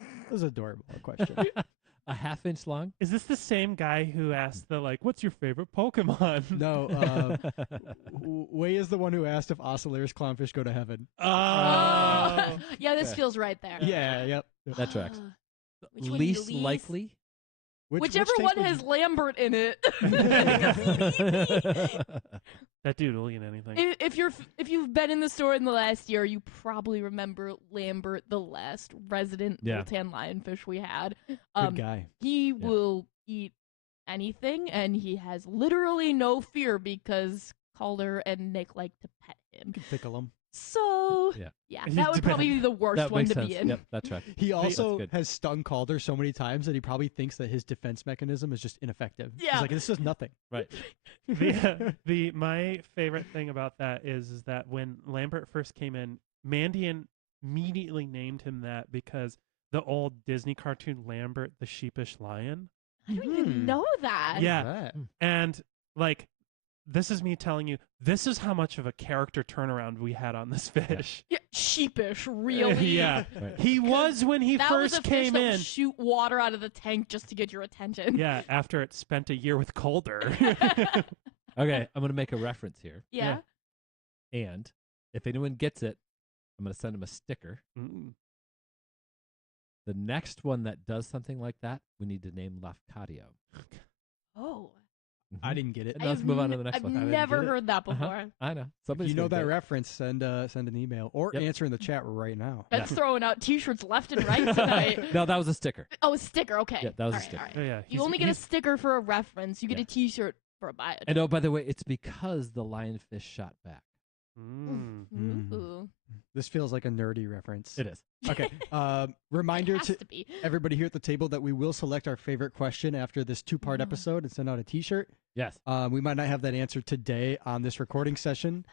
That was adorable question. A 1/2 inch long? Is this the same guy who asked the like, "What's your favorite Pokemon?" No, Way is the one who asked if Oscillarius clownfish go to heaven. Oh. Yeah, this Yeah. feels right there. Yeah, yep. That tracks. Which one Least you least? likely? Which Whichever tank one would has you- Lambert in it. That dude will eat anything. If you've been in the store in the last year, you probably remember Lambert, the last resident Yeah. Multan lionfish we had. Good guy. He will eat anything, and he has literally no fear because Calder and Nick like to pet him. Tickle him. So Yeah. that would probably be the worst That one makes to sense. be in. Yep, that's right. He also good. has stung Calder so many times that he probably thinks that his defense mechanism is just ineffective. Yeah. He's like, this is nothing. Right. My favorite thing about that is that when Lambert first came in, Mandian immediately named him that because the old Disney cartoon Lambert the Sheepish Lion. I don't even know that. Yeah. Right. And like this is me telling you, this is how much of a character turnaround we had on this fish. Yeah, sheepish, really. Yeah. Right. He was when he that first was a fish came that in. will shoot water out of the tank just to get your attention. Yeah, after it spent a year with Calder. Okay, I'm going to make a reference here. Yeah. And if anyone gets it, I'm going to send them a sticker. Mm. The next one that does something like that, we need to name Lafcadio. Oh. I didn't get it. And let's move on to the next I've one. never get it. heard that before. Uh-huh. I know. If Somebody's you know gonna that get it. reference, send an email or Yep. answer in the chat right now. That's throwing out T-shirts left and right tonight. No, that was a sticker. Oh, a sticker. Okay. Yeah, that was a All right, sticker. all right. Oh, yeah. You only get a sticker for a reference. You get Yeah. a T-shirt for a bio. And oh, by the way, it's because the lionfish shot back. Mm. Ooh. This feels like a nerdy reference. It is. Okay. Reminder Has to to be. everybody here at the table that we will select our favorite question after this two-part Yeah. episode and send out a T-shirt. Yes. We might not have that answer today on this recording session,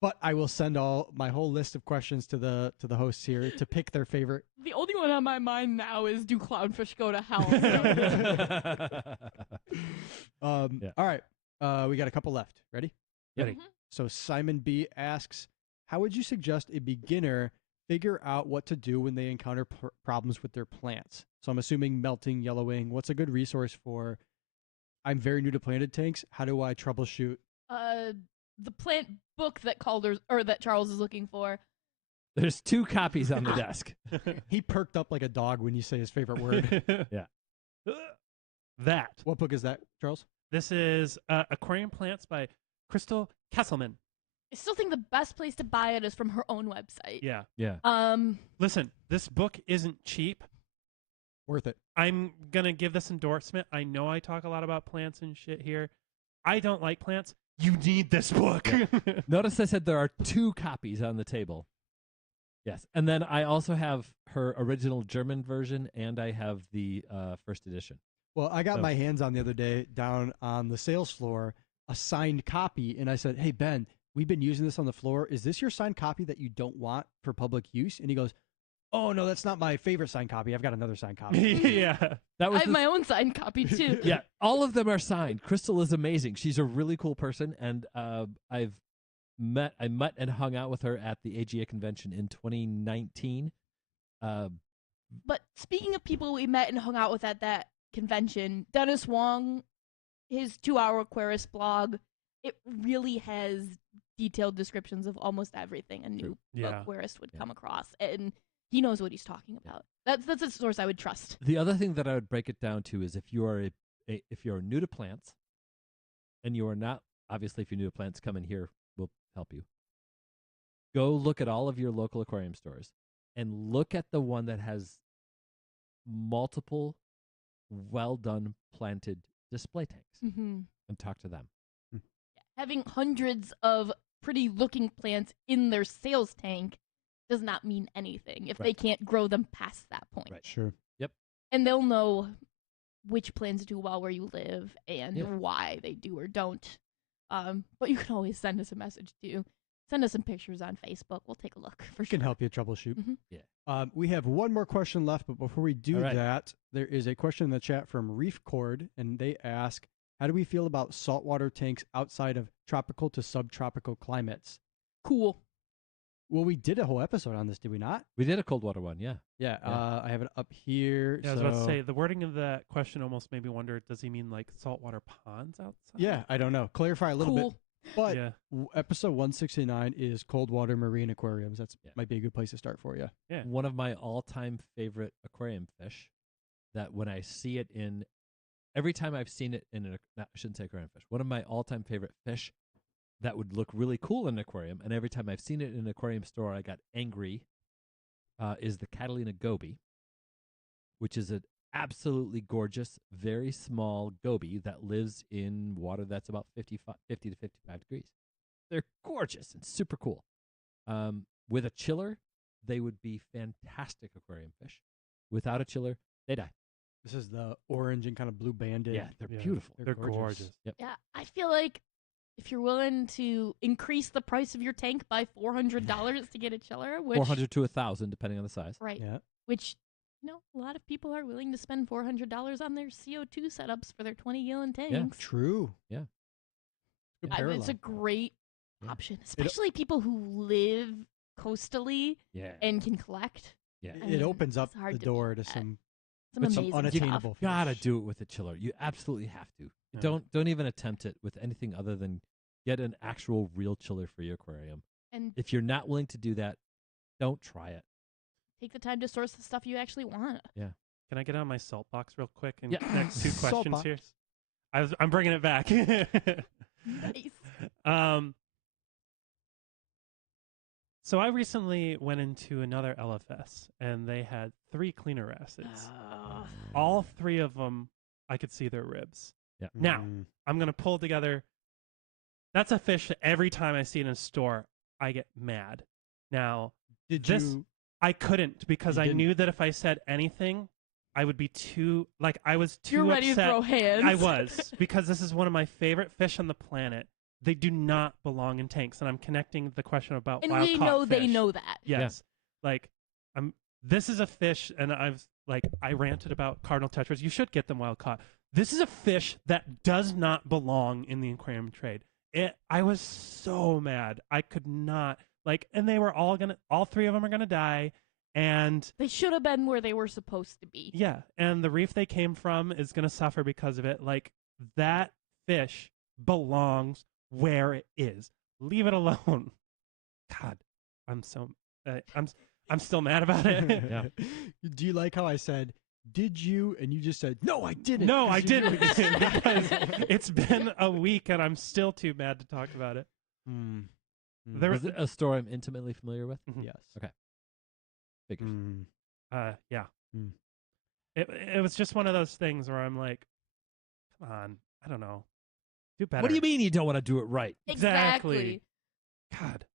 but I will send my whole list of questions to the hosts here to pick their favorite. The only one on my mind now is do clownfish go to hell? Yeah. All right. We got a couple left. Ready? Ready. So Simon B asks, how would you suggest a beginner figure out what to do when they encounter problems with their plants? So I'm assuming melting, yellowing. What's a good resource for, I'm very new to planted tanks. How do I troubleshoot? The plant book that that Charles is looking for. There's 2 copies on the desk. He perked up like a dog when you say his favorite word. Yeah. That. What book is that, Charles? This is Aquarium Plants by Crystal Kesselman. I still think the best place to buy it is from her own website. Yeah. Yeah. Listen, this book isn't cheap. Worth it. I'm going to give this endorsement. I know I talk a lot about plants and shit here. I don't like plants. You need this book. Notice I said there are 2 copies on the table. Yes. And then I also have her original German version and I have the first edition. Well, I got So- my hands on the other day down on the sales floor, a signed copy, and I said, "Hey Ben, we've been using this on the floor. Is this your signed copy that you don't want for public use?" And he goes, "Oh no, that's not my favorite signed copy. I've got another signed copy." Yeah. That I was have the- my own signed copy too. Yeah, all of them are signed. Crystal is amazing. She's a really cool person, and I met and hung out with her at the AGA convention in 2019. But speaking of people we met and hung out with at that convention, Dennis Wong, his 2-hour Aquarius blog, it really has detailed descriptions of almost everything a new Yeah. aquarist would Yeah. come across, and he knows what he's talking about. That's a source I would trust. The other thing that I would break it down to is if you are if you're new to plants, and you are not, obviously if you're new to plants, come in here, we'll help you. Go look at all of your local aquarium stores and look at the one that has multiple well done planted display tanks Mm-hmm. and talk to them. Having hundreds of pretty looking plants in their sales tank does not mean anything if they Right. can't grow them past that point. Right. Sure. And they'll know which plants do well where you live and Yeah. why they do or don't. But you can always send us a message too. Send us some pictures on Facebook. We'll take a look for We sure. can help you troubleshoot. Mhm. Yeah. We have one more question left, but before we do All right. that, there is a question in the chat from Reef Cord, and they ask, how do we feel about saltwater tanks outside of tropical to subtropical climates? Cool. Well, we did a whole episode on this, did we not? We did a cold water one, yeah. Yeah, Yeah. I have it up here. Yeah, I was about to so- say, the wording of that question almost made me wonder, does he mean like saltwater ponds outside? Yeah, I don't know. Clarify a little Cool. bit. But Yeah. episode 169 is cold water marine aquariums. That's Yeah. might be a good place to start for you. Yeah. One of my all-time favorite aquarium fish that when I see it in every time I've seen it in I shouldn't say aquarium fish. One of my all-time favorite fish that would look really cool in an aquarium, and every time I've seen it in an aquarium store, I got angry, is the Catalina goby, which is an absolutely gorgeous, very small goby that lives in water that's about 50 to 55 degrees. They're gorgeous and super cool. With a chiller, they would be fantastic aquarium fish. Without a chiller, they die. This is the orange and kind of blue banded. Yeah, they're Yeah. beautiful. They're gorgeous. Yep. Yeah, I feel like if you're willing to increase the price of your tank by $400 to get a chiller, which 400 to 1,000, depending on the size. right, Yeah. which a lot of people are willing to spend $400 on their CO2 setups for their 20-gallon tanks. True. Yeah. Good It's a parallel. great Yeah. option, especially people who live coastally Yeah. and can collect. Yeah. I It mean, opens up it's hard the to door to beat that. some Some with some amazing unattainable stuff. Gotta fish. do it with a chiller. You absolutely have to. Yeah. Don't even attempt it with anything other than get an actual real chiller for your aquarium. And If you're not willing to do that, don't try it. take the time to source the stuff you actually want. Can I get on my soapbox real quick and Yeah. connect two questions Soapbox. here? I'm bringing it back. Nice. So I recently went into another LFS, and they had 3 cleaner acids. All 3 of them, I could see their ribs. Now, Mm. I'm going to pull together. That's a fish that every time I see it in a store, I get mad. Now, Did this- you? I couldn't because You I didn't? knew that if I said anything, I would be too, I was too You're ready upset. to throw hands. I was, because this is one of my favorite fish on the planet. They do not belong in tanks, and I'm connecting the question about And wild we caught know they fish. know that. Yes. This is a fish, and I ranted about cardinal tetras. You should get them wild caught. This is a fish that does not belong in the aquarium trade. I was so mad. I could not, and they were all 3 of them are gonna die. And They should have been where they were supposed to be. yeah, and the reef they came from is gonna suffer because of it. That fish belongs where it is. Leave it alone. God, I'm still mad about it. Yeah. Do you like how I said, "Did you?" and you just said, "No, I didn't." No, 'cause I you didn't knew- because it's been a week and I'm still too mad to talk about it. Mm. Mm. There Was it a store I'm intimately familiar with? Mhm. Yes. Okay. Figures. Mm. Yeah. Mm. It was just one of those things where I'm like, come on, I don't know, do better. What do you mean you don't want to do it right? Exactly. God,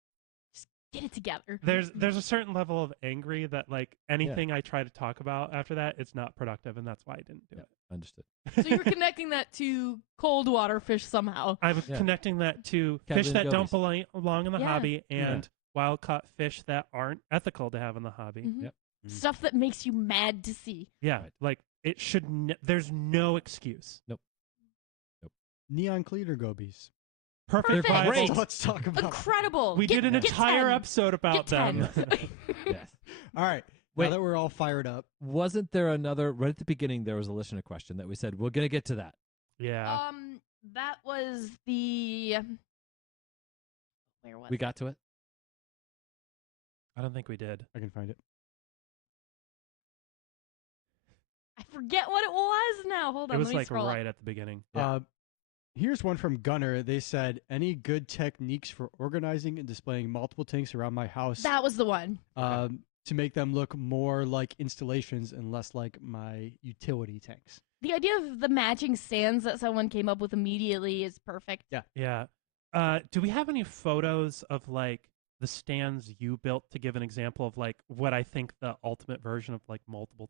Get it together. there's a certain level of angry that anything I try to talk about after that, it's not productive, and that's why I didn't do Yeah. it. Understood. So you're connecting that to cold water fish somehow. I'm Yeah. connecting that to Catalina fish that don't gobies. belong in the Yeah. hobby and wild caught fish that aren't ethical to have in the hobby. Mhm. Yep. Mm. Stuff that makes you mad to see. Yeah, Right. it should. There's no excuse. Neon cleaner gobies. Perfect. viable- Great. Let's talk about. Incredible. We Get- did an get entire 10. episode about Get 10. them. Yes. All right. Wait. Now that we're all fired up, Wasn't there another, right at the beginning, there was a listener question that we said, we're going to get to that. Yeah. That was the. Where was We it? got to it? I don't think we did. I can find it. I forget what it was now. Hold on. It was let me scroll right up. at the beginning. Yeah. Here's one from Gunner. They said, "Any good techniques for organizing and displaying multiple tanks around my house That was the one. to make them look more like installations and less like my utility tanks?" The idea of the matching stands that someone came up with immediately is perfect. Yeah. Do we have any photos of the stands you built to give an example of what I think the ultimate version of multiple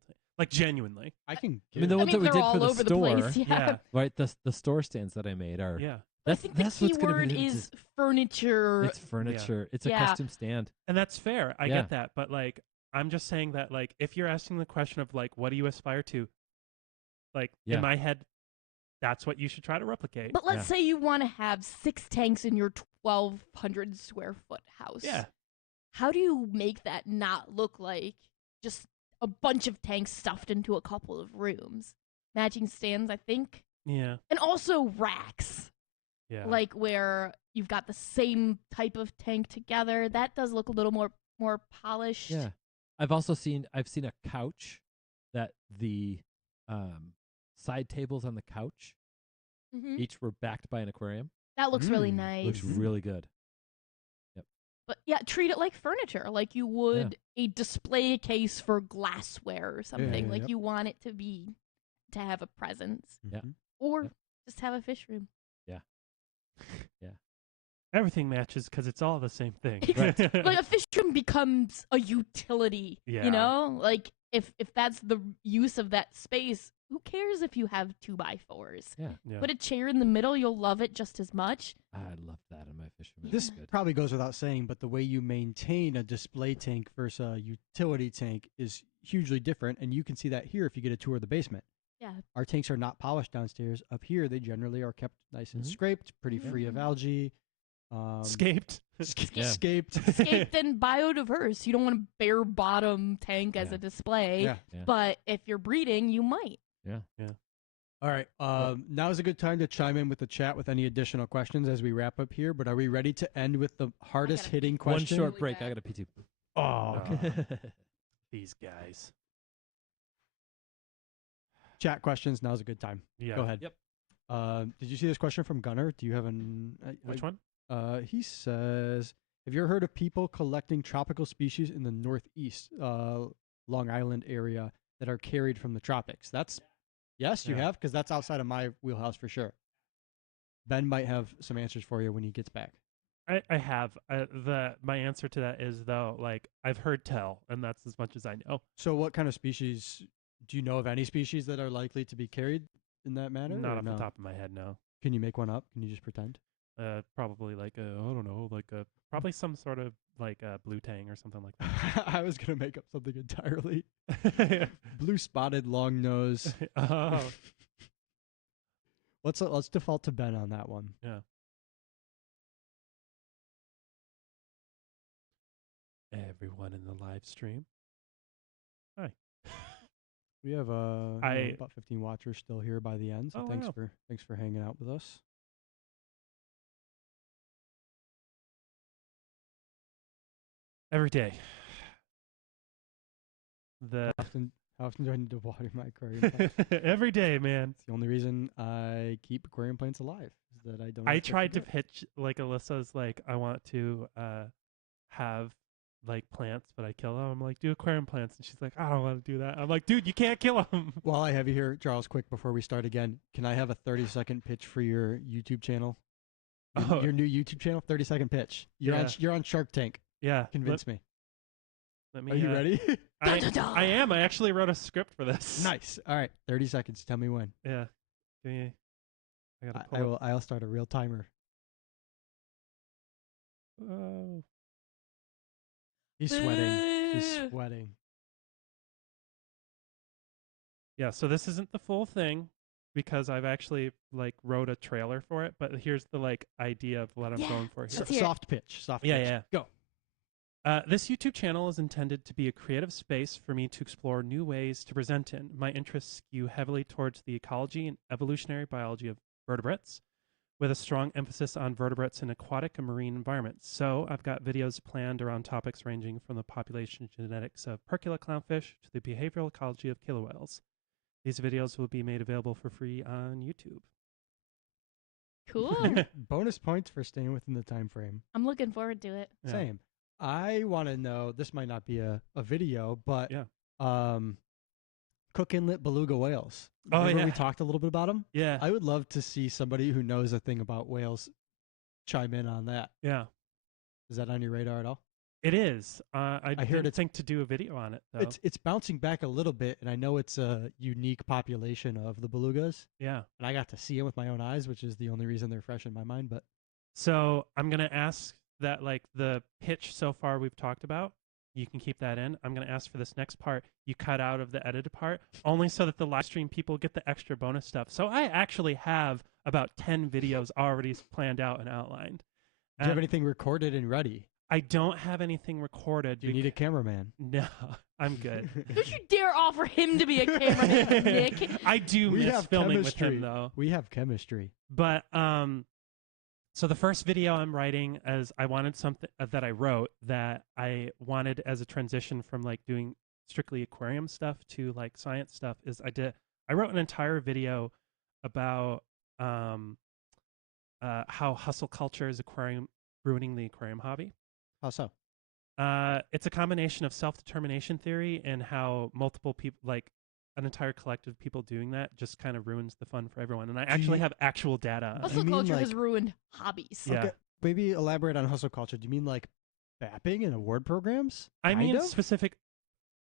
genuinely? I can. I mean, the I ones mean, that we they're did all for the over store, the place. Yeah. Yeah. right? The store stands that I made are. Yeah. But I That's, think the that's key what's gonna word be is furniture. It's furniture. It's a Yeah. custom stand. And that's fair. I Yeah. get that, but I'm just saying that if you're asking the question of what do you aspire to, Yeah. in my head, that's what you should try to replicate. But let's Yeah. say you want to have 6 tanks in your 1,200 square foot house. Yeah. How do you make that not look like just a bunch of tanks stuffed into a couple of rooms? Matching stands, I think. Yeah. And also racks. Yeah. Where you've got the same type of tank together. That does look a little more polished. Yeah. I've seen a couch that the side tables on the couch Mhm. each were backed by an aquarium. That looks really Mm, nice. Looks really good. But yeah, treat it like furniture, like you would a display case for glassware or something. yeah, Like yep. you want it to have a presence, Yeah. Mhm. or Yep. just have a fish room. Everything matches because it's all the same thing. Like a fish room becomes a utility. Yeah. You know, like if that's the use of that space, who cares if you have 2x4s? Yeah. Yeah. Put a chair in the middle, you'll love it just as much. I love that in my fish room. This It's good. probably goes without saying, but the way you maintain a display tank versus a utility tank is hugely different, and you can see that here if you get a tour of the basement. Yeah. Our tanks are not polished downstairs. Up here, they generally are kept nice and Mhm. scraped, pretty free of Mhm. algae. Scaped. Yeah. Scaped. Escaped and biodiverse. You don't want a bare bottom tank as Yeah. a display. Yeah. Yeah. But if you're breeding, you might. All right. Now is a good time to chime in with the chat with any additional questions as we wrap up here. But are we ready to end with the hardest gotta hitting pee. One question? short Really break. I bad. got a PT. Oh, No. These guys. chat questions. Now's a good time. Yeah. Go ahead. Yep. Did you see this question from Gunnar? Do you have an? Which one? He says, "Have you ever heard of people collecting tropical species in the Northeast, Long Island area that are carried from the tropics?" That's yes, you Yeah. have, because that's outside of my wheelhouse for sure. Ben might have some answers for you when he gets back. I have. My answer to that is, though, like, I've heard tell, and that's as much as I know. So, what kind of species do you know of? Any species that are likely to be carried in that manner? Not or off no? the top of my head, no. Can you make one up? Can you just pretend? Probably like I don't know, like probably some sort of like a blue tang or something like that. I was gonna make up something entirely. Yeah. Blue spotted long nose. Oh, Let's default to Ben on that one. yeah. Everyone in the live stream. Hi. We have about 15 watchers still here by the end. So Oh, thanks wow. for hanging out with us. Every day. The How often do I need to water my aquarium plants? every day, man. It's the only reason I keep aquarium plants alive is that I don't. I have to tried to forget. pitch like Alyssa's like I want to have like plants, but I kill them. I'm like, do aquarium plants, and she's like, I don't want to do that. I'm like, dude, you can't kill them. While I have you here, Charles, quick before we start again, can I have a 30-second pitch for your YouTube channel? Oh. Your new YouTube channel, 30-second pitch. Yeah. You're on Shark Tank. Yeah, Convince me. Let me. Are you ready? Dun, dun, dun. I am. I actually wrote a script for this. Nice. All right, 30 seconds. Tell me when. Yeah. Give me. I gotta pull up. I'll start a real timer. Oh. He's sweating. He's Boo. sweating. Yeah. So this isn't the full thing because I've actually like wrote a trailer for it. But here's the like idea of what I'm Yeah. going for here. Let's hear it. Soft pitch. Soft Yeah, pitch. yeah. Go. This YouTube channel is intended to be a creative space for me to explore new ways to present in. My interests skew heavily towards the ecology and evolutionary biology of vertebrates, with a strong emphasis on vertebrates in aquatic and marine environments. So I've got videos planned around topics ranging from the population genetics of percula clownfish to the behavioral ecology of killer whales. These videos will be made available for free on YouTube. Cool. Bonus points for staying within the time frame. I'm looking forward to it. Yeah. Same. I want to know. This might not be a video, but Yeah. Cook Inlet beluga whales. Oh, Remember yeah. we talked a little bit about them. Yeah. I would love to see somebody who knows a thing about whales chime in on that. Yeah. Is that on your radar at all? It is. I heard didn't it's- think to do a video on it, though. It's bouncing back a little bit, and I know it's a unique population of the belugas, Yeah. and I got to see them with my own eyes, which is the only reason they're fresh in my mind. But So I'm going to ask that, like, the pitch so far we've talked about, you can keep that in. I'm going to ask for this next part you cut out of the edited part, only so that the live stream people get the extra bonus stuff. So I actually have about 10 videos already planned out and outlined. do you have anything recorded and ready? I don't have anything recorded. Do you need a cameraman? No, I'm good. Don't you dare offer him to be a cameraman, Nick. I do We miss have filming chemistry. with him, though. We have chemistry. But so the first video I'm writing as I wanted something that I wrote that I wanted as a transition from like doing strictly aquarium stuff to like science stuff is I wrote an entire video about how hustle culture is ruining the aquarium hobby. How so? It's a combination of self-determination theory and how multiple people, like an entire collective of people doing that, just kind of ruins the fun for everyone. And I actually have actual data. on it. Hustle mean, culture has like- ruined hobbies. Yeah. Okay, maybe elaborate on hustle culture. Do you mean like bapping and award programs? I Kind mean of? specific,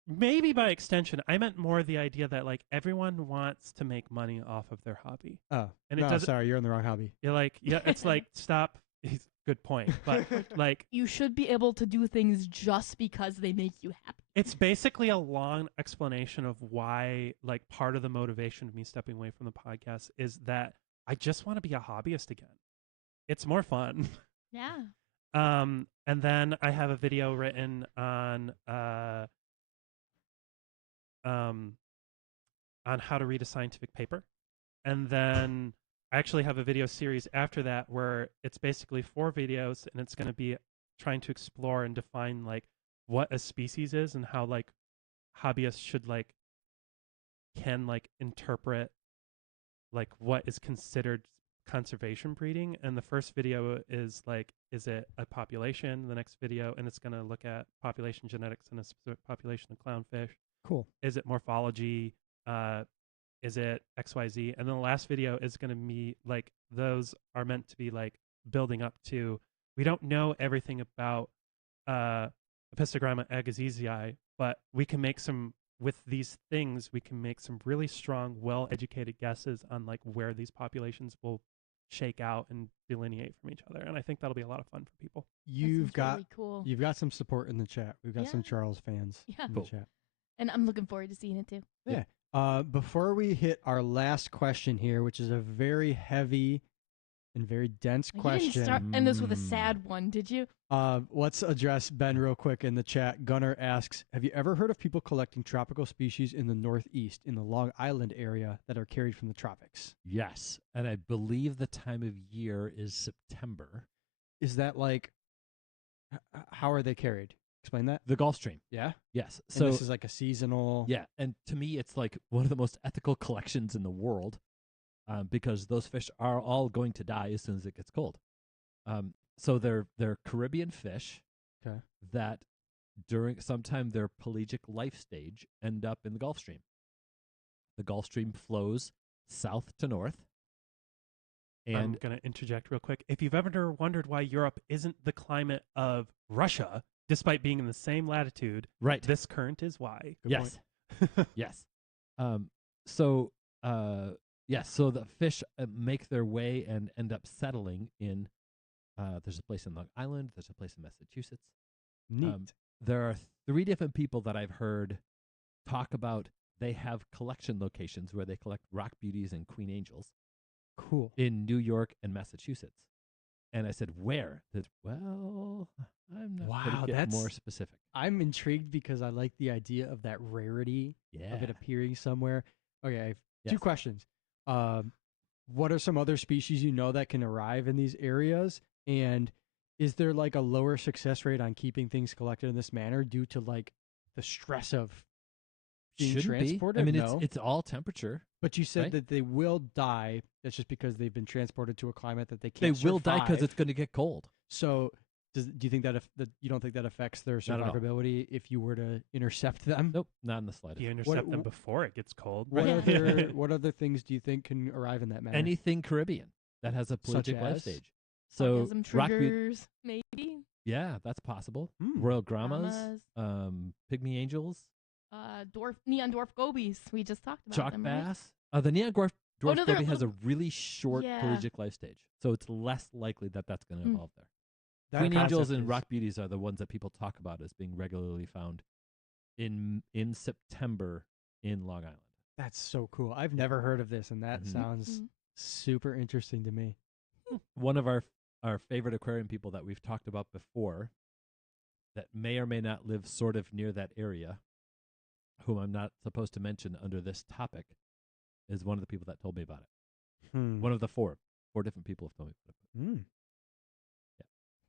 maybe by extension. I meant more the idea that like everyone wants to make money off of their hobby. Oh, And it no, doesn't- sorry, you're in the wrong hobby. You're like, yeah, it's like stop. Good point, but like You should be able to do things just because they make you happy. it's basically a long explanation of why, like, part of the motivation of me stepping away from the podcast is that I just want to be a hobbyist again. It's more fun. Yeah. And then I have a video written on how to read a scientific paper. And then I actually have a video series after that where it's basically 4 videos, and it's going to be trying to explore and define like what a species is and how like hobbyists should like can like interpret like what is considered conservation breeding. And the first video is like, is it a population? The next video, and it's going to look at population genetics in a specific population of clownfish. Cool. Is it morphology? Is it XYZ? And then the last video is going to be like, those are meant to be like building up to, we don't know everything about Apistogramma agassizii, but we can make some, with these things, we can make some really strong, well-educated guesses on like where these populations will shake out and delineate from each other. And I think that'll be a lot of fun for people. You've got really cool. you've got some support in the chat. We've got some Yeah. Charles fans Yeah. in Cool. the chat. And I'm looking forward to seeing it too. Before we hit our last question here, which is a very heavy and very dense You question. didn't end this with a Mm. sad one, did you? Let's address Ben real quick in the chat. Gunnar asks, have you ever heard of people collecting tropical species in the Northeast, in the Long Island area, that are carried from the tropics? Yes, and I believe the time of year is September. Is that like, how are they carried? Explain that. The Gulf Stream. Yeah. Yes. So So this is like a seasonal. yeah, and to me, it's like one of the most ethical collections in the world, because those fish are all going to die as soon as it gets cold. So they're Caribbean fish Okay. that during sometime their pelagic life stage end up in the Gulf Stream. The Gulf Stream flows south to north, I'm and going to interject real quick. If you've ever wondered why Europe isn't the climate of Russia, despite being in the same latitude, right, this current is why. Good yes, point. yes. So yes, so the fish make their way and end up settling in. There's a place in Long Island. There's a place in Massachusetts. Neat. There are 3 different people that I've heard talk about. They have collection locations where they collect rock beauties and queen angels Cool. in New York and Massachusetts. And I said, where? They said, well, I'm not going Wow, to get that's- more specific. I'm intrigued because I like the idea of that rarity Yeah. of it appearing somewhere. Okay, I have 2 Yes. questions. What are some other species you know that can arrive in these areas? And is there like a lower success rate on keeping things collected in this manner due to like the stress of being Shouldn't transported? be. I mean, No. it's all temperature. But you said right? that they will die. That's just because they've been transported to a climate that they They can't will die because survive. it's going to get cold. So, do you think that you don't think that affects their Not at all. survivability if you were to intercept them? Nope, not in the slightest. You intercept them w- before it gets cold. What Right. other what other things do you think can arrive in that manner? Anything Caribbean that has a pelagic life as? stage. So Orgasm rock beauty, triggers, maybe. yeah, that's possible. Hmm. Royal Grammas, Grammas. pygmy angels, Neon dwarf gobies. We just talked about chalk them, right? bass. The neon dwarf no, they're goby has a little- really short Yeah. pelagic life stage, so it's less likely that that's going to Hmm. evolve there. That Queen angels concept and is- rock beauties are the ones that people talk about as being regularly found in September in Long Island. That's so cool. I've never heard of this, and that Mhm. sounds Mhm. super interesting to me. One of our favorite aquarium people that we've talked about before that may or may not live sort of near that area, whom I'm not supposed to mention under this topic, is one of the people that told me about it. Hmm. One of the four different people have told me about it.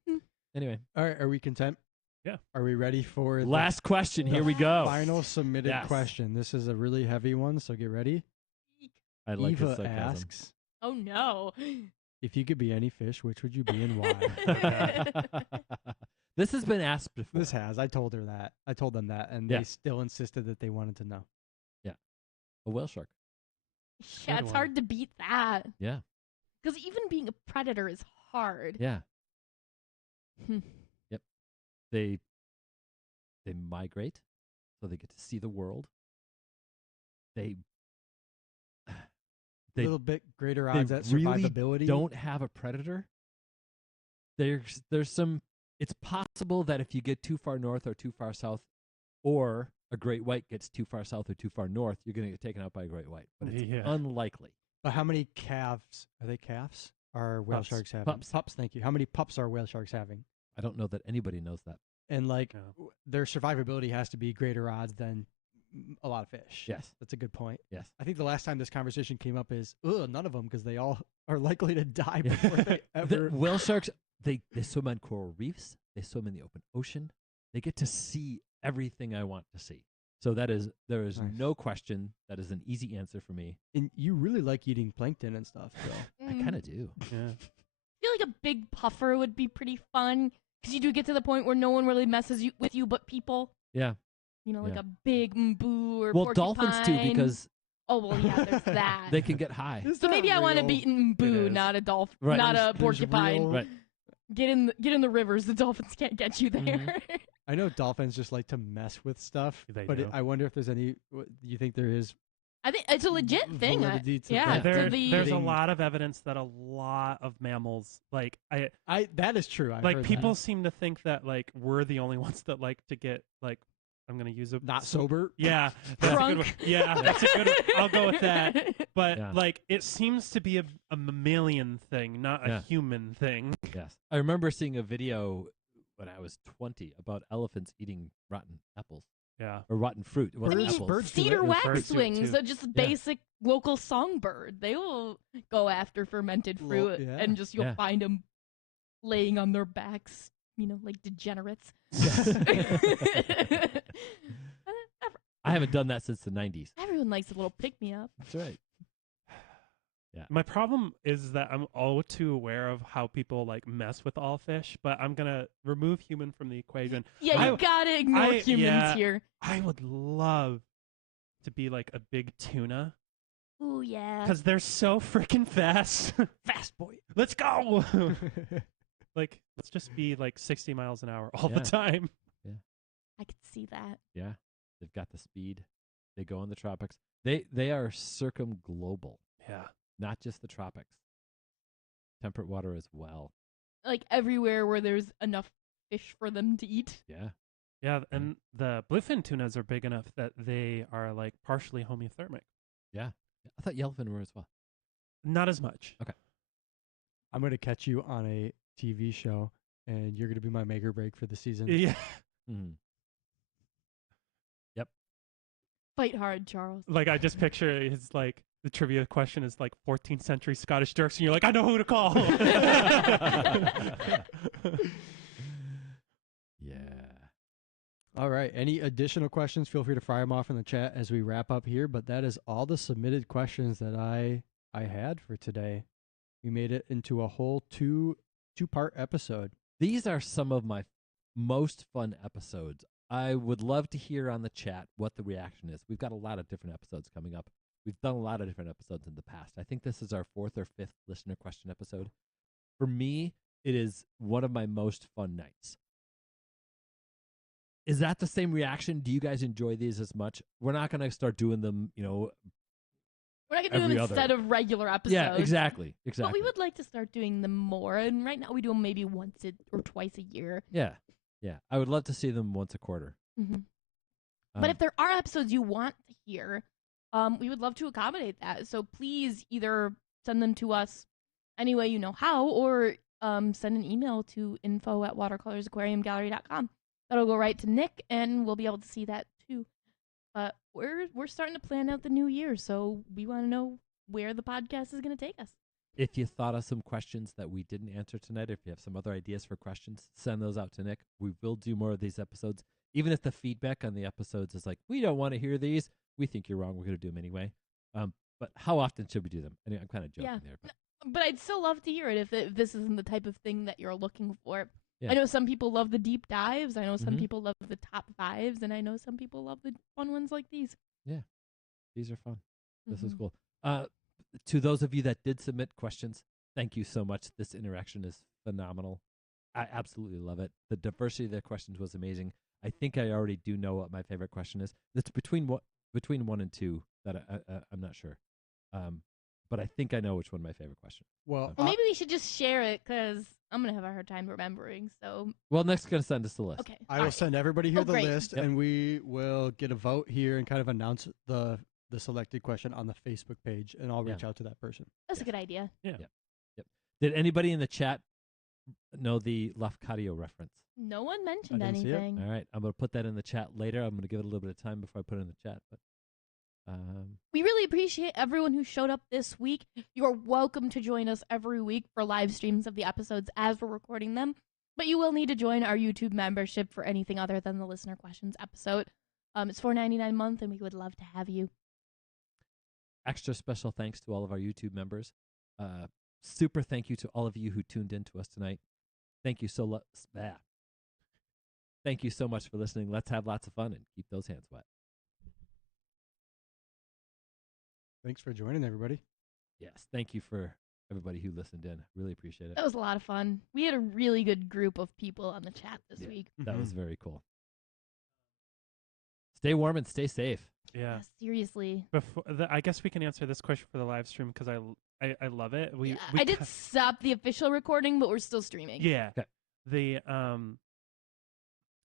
Hmm. Anyway, All right, are we content? Yeah. Are we ready for the last question. Here we go. final submitted Yes. question? This is a really heavy one, so get ready. I like his Eva sarcasm. asks, Oh no. if you could be any fish, which would you be and why? This has been asked before. This has. I told her that. I told them that, and Yeah. they still insisted that they wanted to know. A whale shark. Yeah, Good it's one. hard to beat that. Yeah. Because even being a predator is hard. Yeah. Hmm. They migrate, so they get to see the world. They A They- little bit greater they odds at really survivability. don't have a predator. There's some. It's possible that if you get too far north or too far south, or a great white gets too far south or too far north, you're going to get taken out by a great white. But it's Yeah. unlikely. But how many calves are they? Calves are whale Pups. sharks having? Pups. Thank you. How many pups are whale sharks having? I don't know that anybody knows that. And like Yeah. their survivability has to be greater odds than a lot of fish. Yes. That's a good point. Yes. I think the last time this conversation came up is none of them because they all are likely to die Yeah. before they ever. The whale sharks, they swim on coral reefs. They swim in the open ocean. They get to see everything I want to see. So there is Nice. no question. That is an easy answer for me. And you really like eating plankton and stuff. So. I kind of do. Yeah. I feel like a big puffer would be pretty fun because you do get to the point where no one really messes with you but people. Yeah. You know, like Yeah. a big mboo or Well, dolphins too, porcupine. because Oh well, yeah, there's that. they can get high. Is So that maybe I want to real? beat an mboo, is. not a dolphin, Right. not a There's porcupine. real- Right. Get in the rivers. The dolphins can't get you there. Mhm. I know dolphins just like to mess with stuff, They but do. I wonder if there's any. You think there is? I think it's a legit thing. validity to yeah, that? to There's the a Getting- lot of evidence that a lot of mammals, like That is true. I've like heard people that. seem to think that like we're the only ones that like to get like I'm gonna use a not sober. Yeah, that's a good one. Drunk. Yeah, that's a good one. I'll go with that. But Yeah. like it seems to be a mammalian thing, not a Yeah. human thing. Yes. I remember seeing a video when I was 20 about elephants eating rotten apples Yeah. or rotten fruit. It I wasn't mean, apples. birds do cedar it. Birds do it waxwings too. are just a basic local songbird. They will go after fermented fruit, yeah. and just you'll Yeah. find them laying on their backs. You know, like degenerates. I haven't done that since the 90s. Everyone likes a little pick me up. That's right. My problem is that I'm all too aware of how people like mess with all fish, but I'm gonna remove human from the equation. Yeah, you I- gotta ignore I- humans yeah. here. I would love to be like a big tuna Ooh yeah. because they're so freaking fast. Fast boy. Let's go. Like, let's just be like 60 miles an hour all Yeah. the time. I could see that. Yeah. They've got the speed. They go in the tropics. They are circumglobal, Yeah. not just the tropics. Temperate water as well. Like everywhere where there's enough fish for them to eat. Yeah. Yeah, and the bluefin tunas are big enough that they are like partially homothermic. Yeah. I thought yellowfin were as well. Not as much. I'm gonna catch you on a TV show, and you're gonna be my make or break for the season. Yeah. Mhm. Fight hard, Charles. Like I just picture his like the trivia question is like 14th century Scottish jerks, and you're like, I know who to call. Yeah. All right. Any additional questions? Feel free to fire them off in the chat as we wrap up here. But that is all the submitted questions that I had for today. We made it into a whole two-part episode. These are some of my most fun episodes. I would love to hear on the chat what the reaction is. We've got a lot of different episodes coming up. We've done a lot of different episodes in the past. I think this is our 4th or 5th listener question episode. For me, it is one of my most fun nights. Is that the same reaction? Do you guys enjoy these as much? We're not going to start doing them, We're not gonna do them Every instead other. of regular episodes. Yeah, exactly. But we would like to start doing them more. And right now we do them maybe once or twice a year. Yeah. Yeah. I would love to see them once a quarter. hmm Um, But if there are episodes you want to hear, we would love to accommodate that. So please either send them to us any way you know how, or send an email to info@watercolorsaquariumgallery.com. That'll go right to Nick, and we'll be able to see that too. But we're starting to plan out the new year, so we want to know where the podcast is going to take us. if you thought of some questions that we didn't answer tonight, if you have some other ideas for questions, send those out to Nick. We will do more of these episodes. Even if the feedback on the episodes is like, we don't want to hear these, we think you're wrong, we're going to do them anyway. But how often should we do them? Anyway, I'm kind of joking Yeah. there. But But I'd still love to hear it if this isn't the type of thing that you're looking for. Yeah. I know some people love the deep dives. I know some Mhm. people love the top fives, and I know some people love the fun ones like these. These are fun. This is Mhm. cool. To those of you that did submit questions, thank you so much. This interaction is phenomenal. I absolutely love it. The diversity of the questions was amazing. I think I already do know what my favorite question is. It's between 1 and 2 that I'm not sure. But I think I know which one my favorite question. Well, Well, maybe we should just share it because I'm gonna have a hard time remembering. So Well, next gonna send us the list. okay, I will send everybody here Oh, the great. list, Yep. and we will get a vote here and kind of announce the selected question on the Facebook page, and I'll reach out to that person. That's Yes. a good idea. Did anybody in the chat know the Lafcadio reference? No one mentioned didn't see it. anything. All right, I'm gonna put that in the chat later. I'm gonna give it a little bit of time before I put it in the chat. But We really appreciate everyone who showed up this week. You're welcome to join us every week for live streams of the episodes as we're recording them. But you will need to join our YouTube membership for anything other than the listener questions episode. It's $4.99 a month, and we would love to have you. extra special thanks to all of our YouTube members. Super thank you to all of you who tuned in to us tonight. Thank you Thank you so much for listening. Let's have lots of fun and keep those hands wet. Thanks for joining, everybody. Yes, thank you for everybody who listened in. Really appreciate it. That was a lot of fun. We had a really good group of people on the chat this Yeah. week. That was very cool. Stay warm and stay safe. Yeah. Seriously. I guess we can answer this question for the live stream because I love it. I did stop the official recording, but we're still streaming. Yeah. Okay. The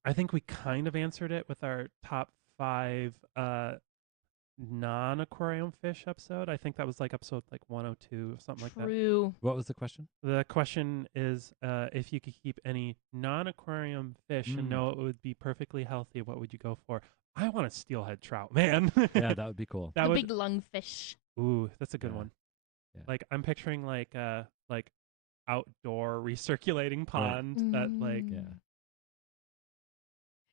I think we kind of answered it with our top 5 non-aquarium fish episode. I think that was like episode like 102 or something like that. True. What was the question? The question is if you could keep any non-aquarium fish and know it would be perfectly healthy, what would you go for? I want a steelhead trout, man. Yeah, that would be cool. The big lungfish. Ooh, that's a good Yeah. one. Yeah. Like I'm picturing like outdoor recirculating pond that like Mm. Yeah.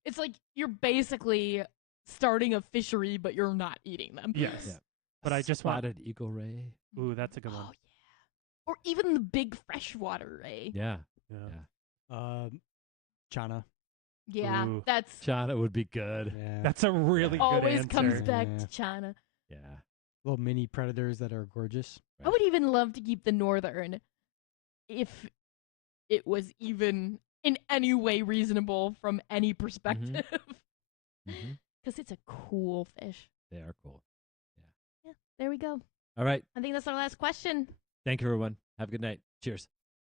It's like you're basically starting a fishery, but you're not eating them. yes. Yeah. But I just want Spotted eagle ray. Ooh, that's a good one. Oh, yeah. Or even the big freshwater ray. Yeah. Yeah. Chana. Yeah, Ooh. that's Chana would be good. Yeah. That's a really good always answer. comes back Yeah. to China. Yeah. Little mini predators that are gorgeous. I would even love to keep the northern if it was even in any way reasonable from any perspective. hmm Because it's a cool fish. They are cool. Yeah, there we go. All right. I think that's our last question. Thank you, everyone. Have a good night. Cheers.